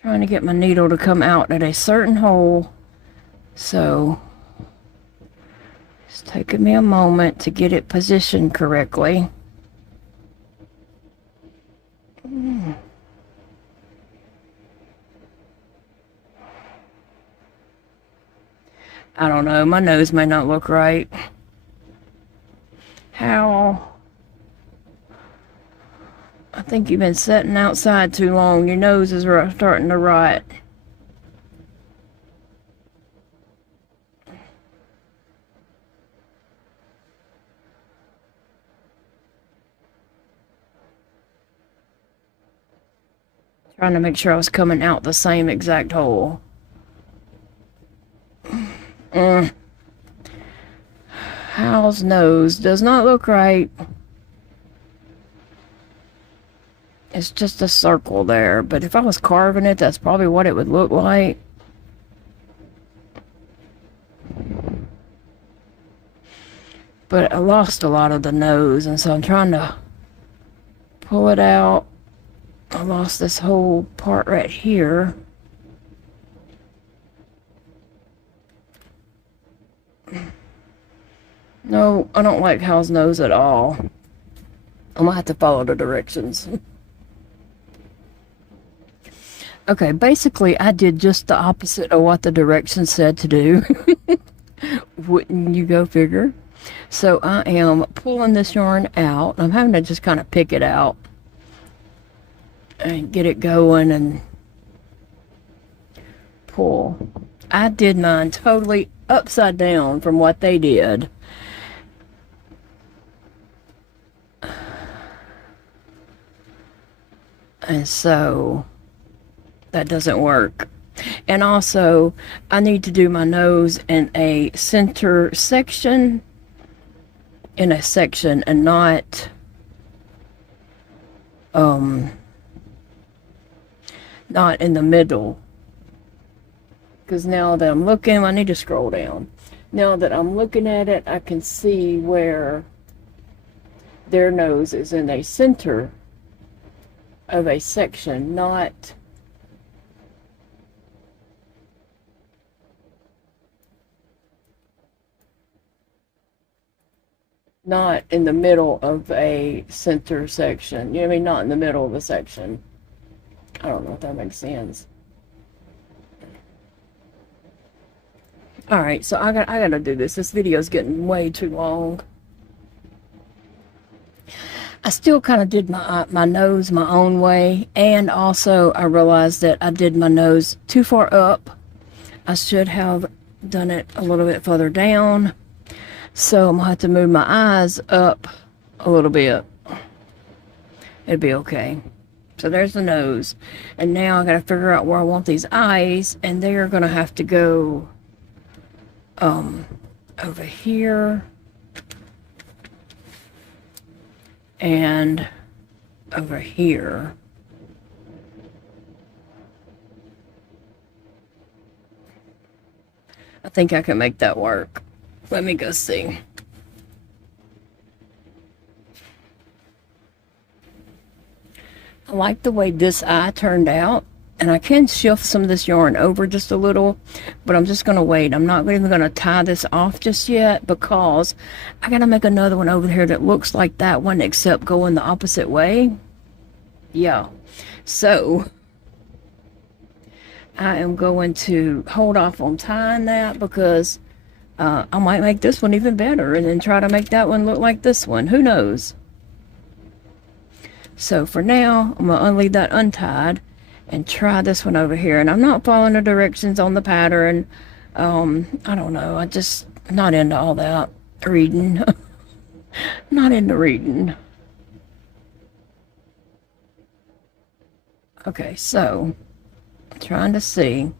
Trying to get my needle to come out at a certain hole. So, it's taking me a moment to get it positioned correctly. I don't know, my nose may not look right. How? I think you've been sitting outside too long. Your nose is starting to rot. Trying to make sure I was coming out the same exact hole. Hal's nose does not look right. It's just a circle there, but if I was carving it, that's probably what it would look like. But I lost a lot of the nose, and so I'm trying to pull it out. I lost this whole part right here. No, I don't like Hal's nose at all. I'm gonna have to follow the directions. Okay, basically I did just the opposite of what the directions said to do. Wouldn't you go figure? So I am pulling this yarn out. I'm having to just kind of pick it out and get it going and pull. I did mine totally upside down from what they did. And so that doesn't work. And also, I need to do my nose in a center section, and not not in the middle. Because now that I'm looking, I need to scroll down. Now that I'm looking at it, I can see where their nose is in a center of a section, not in the middle of a center section. You know what I mean? Not in the middle of a section. I don't know if that makes sense. Alright, so I gotta do this. This video is getting way too long. I still kind of did my nose my own way, and also I realized that I did my nose too far up. I should have done it a little bit further down. So I'm going to have to move my eyes up a little bit. It'll be okay. So there's the nose. And now I got to figure out where I want these eyes, and they're going to have to go over here and over here. I think I can make that work. Let me go see. I like the way this eye turned out. And I can shift some of this yarn over just a little, but I'm just going to wait. I'm not even going to tie this off just yet because I got to make another one over here that looks like that one except going the opposite way. Yeah. So I am going to hold off on tying that because I might make this one even better and then try to make that one look like this one. Who knows? So for now, I'm going to unleave that untied and try this one over here. And I'm not following the directions on the pattern. I don't know. I just not into all that reading. Not into reading. Okay, so I'm trying to see.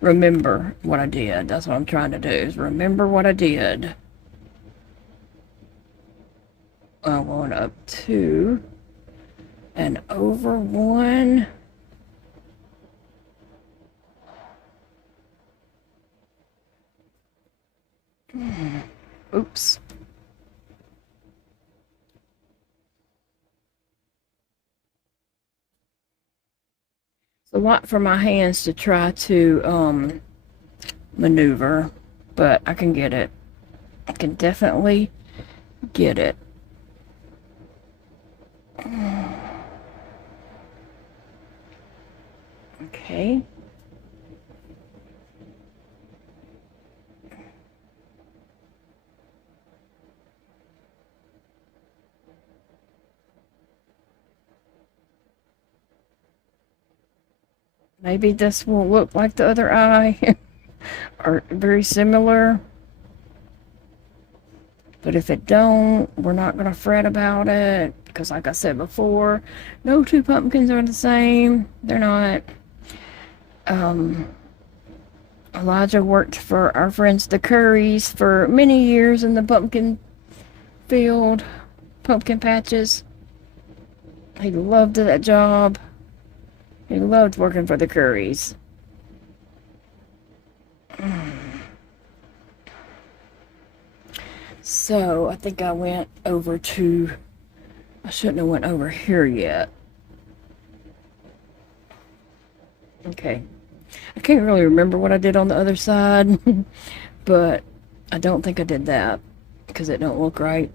Remember what I did. That's what I'm trying to do, is remember what I did. I'm going up 2 and over 1. Oops. It's a lot for my hands to try to maneuver, but I can get it. I can definitely get it. Okay. Maybe this will look like the other eye, or very similar. But if it don't, we're not going to fret about it. Because like I said before, no two pumpkins are the same. They're not. Elijah worked for our friends the Currys for many years in the pumpkin field, pumpkin patches. He loved that job. He loved working for the Currys. So I think I went over to, I shouldn't have went over here yet. Okay. I can't really remember what I did on the other side, but I don't think I did that because it don't look right.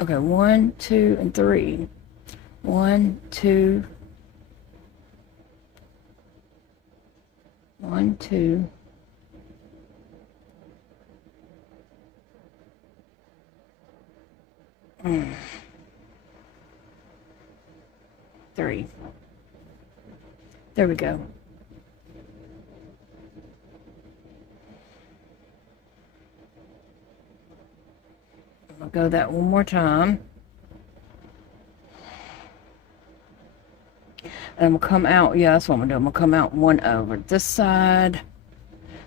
Okay, 1, 2, and 3. 1, 2. 1, 2. 3. There we go. I'll go that one more time. And I'm going to come out, yeah, that's what I'm going to do. I'm going to come out one over this side.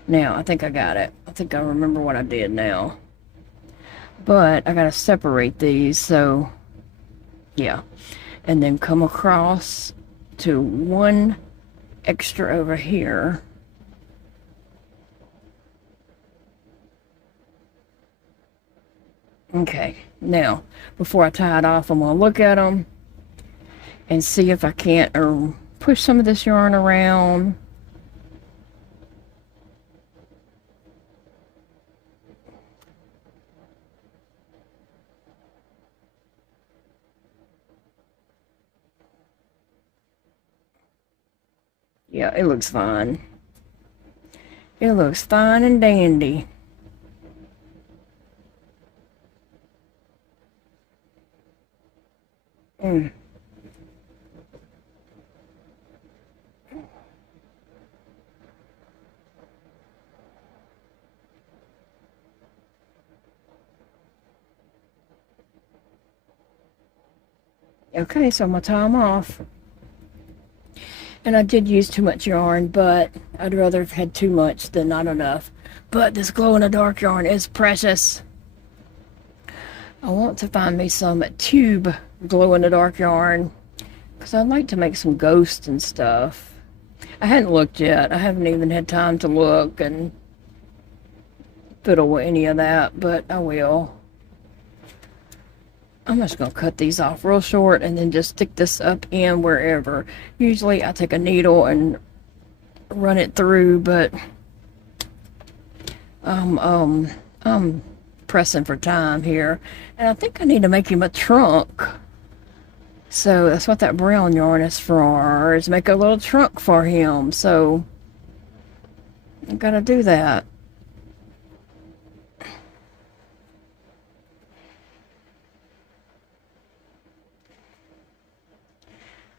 Now, I think I got it. I think I remember what I did now. But I got to separate these, so, yeah. And then come across to one extra over here. Okay, now, before I tie it off, I'm going to look at them and see if I can't push some of this yarn around. Yeah, it looks fine. It looks fine and dandy. Okay, so I'm going to tie them off. And I did use too much yarn, but I'd rather have had too much than not enough. But this glow-in-the-dark yarn is precious. I want to find me some tube glow-in-the-dark yarn, because I'd like to make some ghosts and stuff. I hadn't looked yet. I haven't even had time to look, and hospital with any of that, but I will. I'm just going to cut these off real short and then just stick this up in wherever. Usually I take a needle and run it through, but I'm pressing for time here. And I think I need to make him a trunk. So that's what that brown yarn is for, is make a little trunk for him. So I gotta do that.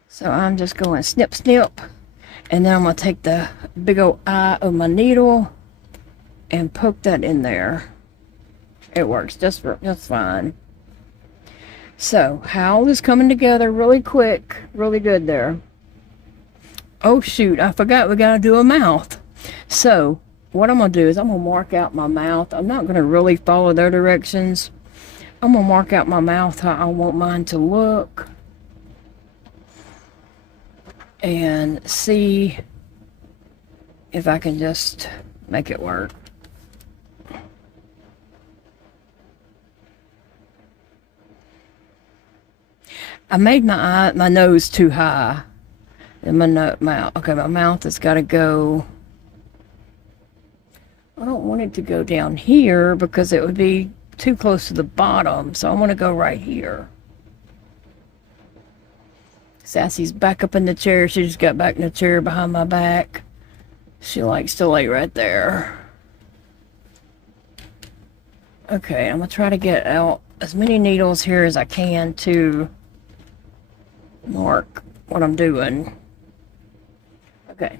So I'm just going snip, snip. And then I'm going to take the big old eye of my needle and poke that in there. It works just fine. So, howl is coming together really quick. Really good there. Oh, shoot. I forgot we got to do a mouth. So, what I'm going to do is I'm going to mark out my mouth. I'm not going to really follow their directions. I'm going to mark out my mouth how I want mine to look. And see if I can just make it work. I made my nose too high. And my mouth. Okay, my mouth has got to go. I don't want it to go down here because it would be too close to the bottom. So I want to go right here. Sassy's back up in the chair. She just got back in the chair behind my back. She likes to lay right there. Okay, I'm going to try to get out as many needles here as I can to mark what I'm doing. Okay.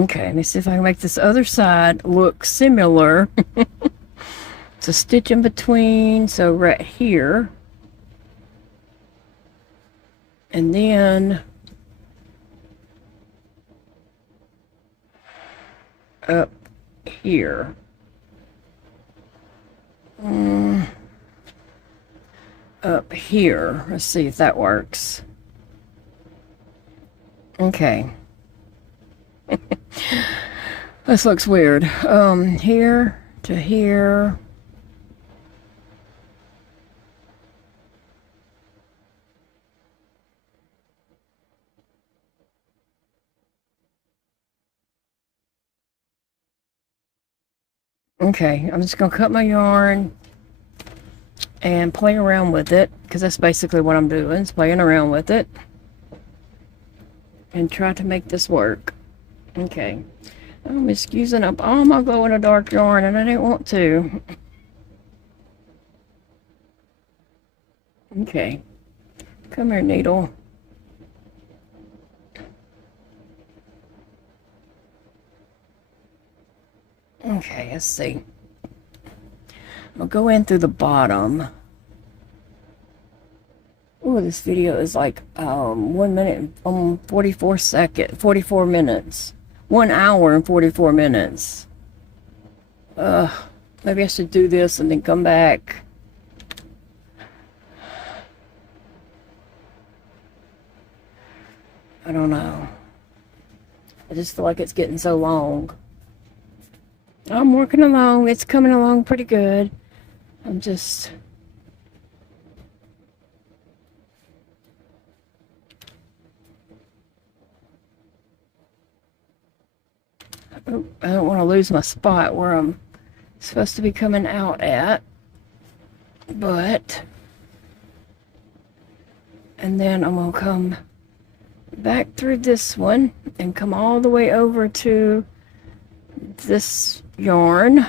Okay, let me see if I can make this other side look similar. So stitch in between, so right here. And then up here. Up here. Let's see if that works. Okay. This looks weird. Here to here. Okay, I'm just going to cut my yarn and play around with it, because that's basically what I'm doing, is playing around with it and try to make this work. Okay, I'm just using up all my glow-in-the-dark yarn, and I didn't want to. Okay, come here, needle. Okay, let's see. I'm gonna go in through the bottom. Oh, this video is like 1 minute, 44 minutes. 1 hour and 44 minutes. Maybe I should do this and then come back. I don't know. I just feel like it's getting so long. I'm working along. It's coming along pretty good. I'm just... I don't want to lose my spot where I'm supposed to be coming out at. But... And then I'm going to come back through this one and come all the way over to this yarn.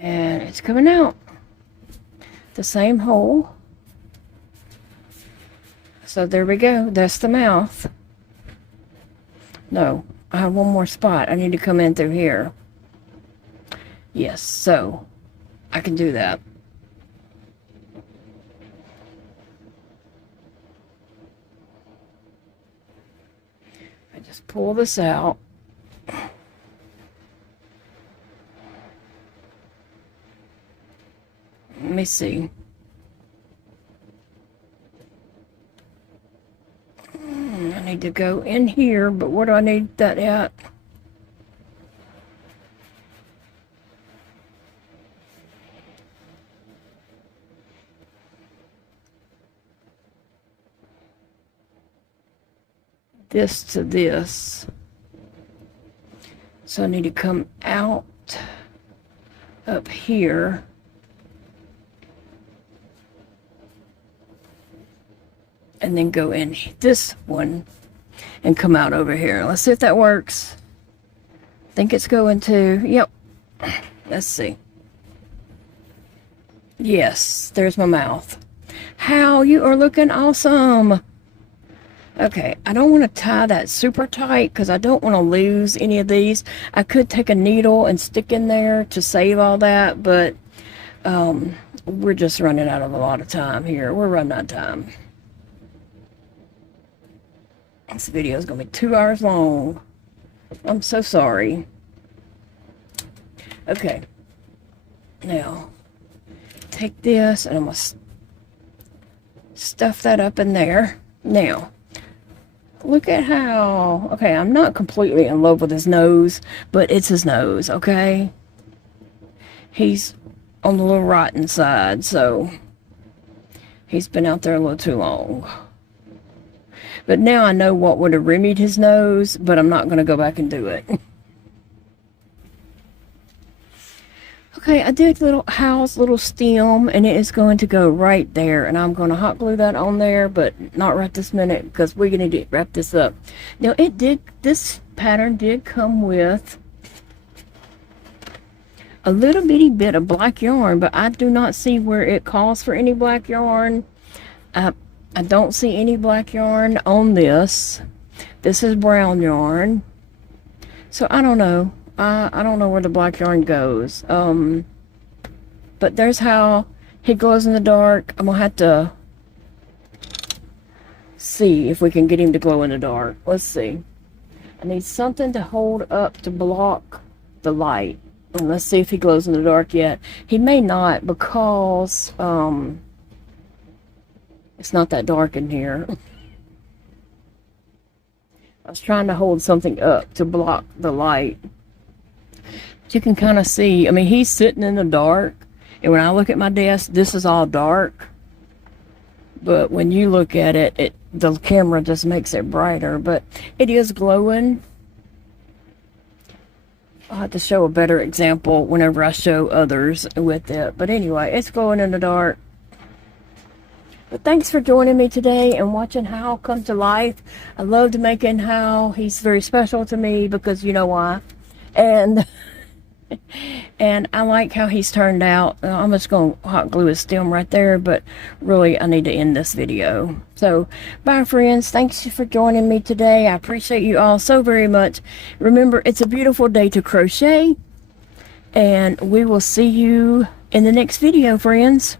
And it's coming out the same hole. So there we go. That's the mouth. No, I have one more spot. I need to come in through here. Yes, so I can do that. Let's pull this out. Let me see. I need to go in here, but where do I need that at? This to this. So I need to come out up here. And then go in this one and come out over here. Let's see if that works. I think it's going to, yep. Let's see. Yes, there's my mouth. How you are looking awesome. Okay, I don't want to tie that super tight because I don't want to lose any of these. I could take a needle and stick in there to save all that, but we're just running out of a lot of time here. We're running out of time. This video is going to be 2 hours long. I'm so sorry. Okay. Now, take this and I'm going to stuff that up in there. Now, look at how... Okay, I'm not completely in love with his nose, but it's his nose, okay? He's on the little rotten side, so he's been out there a little too long. But now I know what would have remedied his nose, but I'm not going to go back and do it. Okay, I did Hal's little stem, and it is going to go right there. And I'm going to hot glue that on there, but not right this minute, because we're going to wrap this up. Now, this pattern did come with a little bitty bit of black yarn, but I do not see where it calls for any black yarn. I don't see any black yarn on this. This is brown yarn. So I don't know. I don't know where the black yarn goes. But there's how he glows in the dark. I'm gonna have to see if we can get him to glow in the dark. Let's see. I need something to hold up to block the light. And let's see if he glows in the dark yet. He may not, because it's not that dark in here. I was trying to hold something up to block the light. But you can kind of see, I mean, he's sitting in the dark. And when I look at my desk, this is all dark. But when you look at it, the camera just makes it brighter. But it is glowing. I'll have to show a better example whenever I show others with it. But anyway, it's glowing in the dark. But thanks for joining me today and watching Hal come to life. I loved making Hal. He's very special to me because you know why. And I like how he's turned out. I'm just going to hot glue his stem right there, but really I need to end this video. So, bye friends. Thanks for joining me today. I appreciate you all so very much. Remember, it's a beautiful day to crochet. And we will see you in the next video, friends.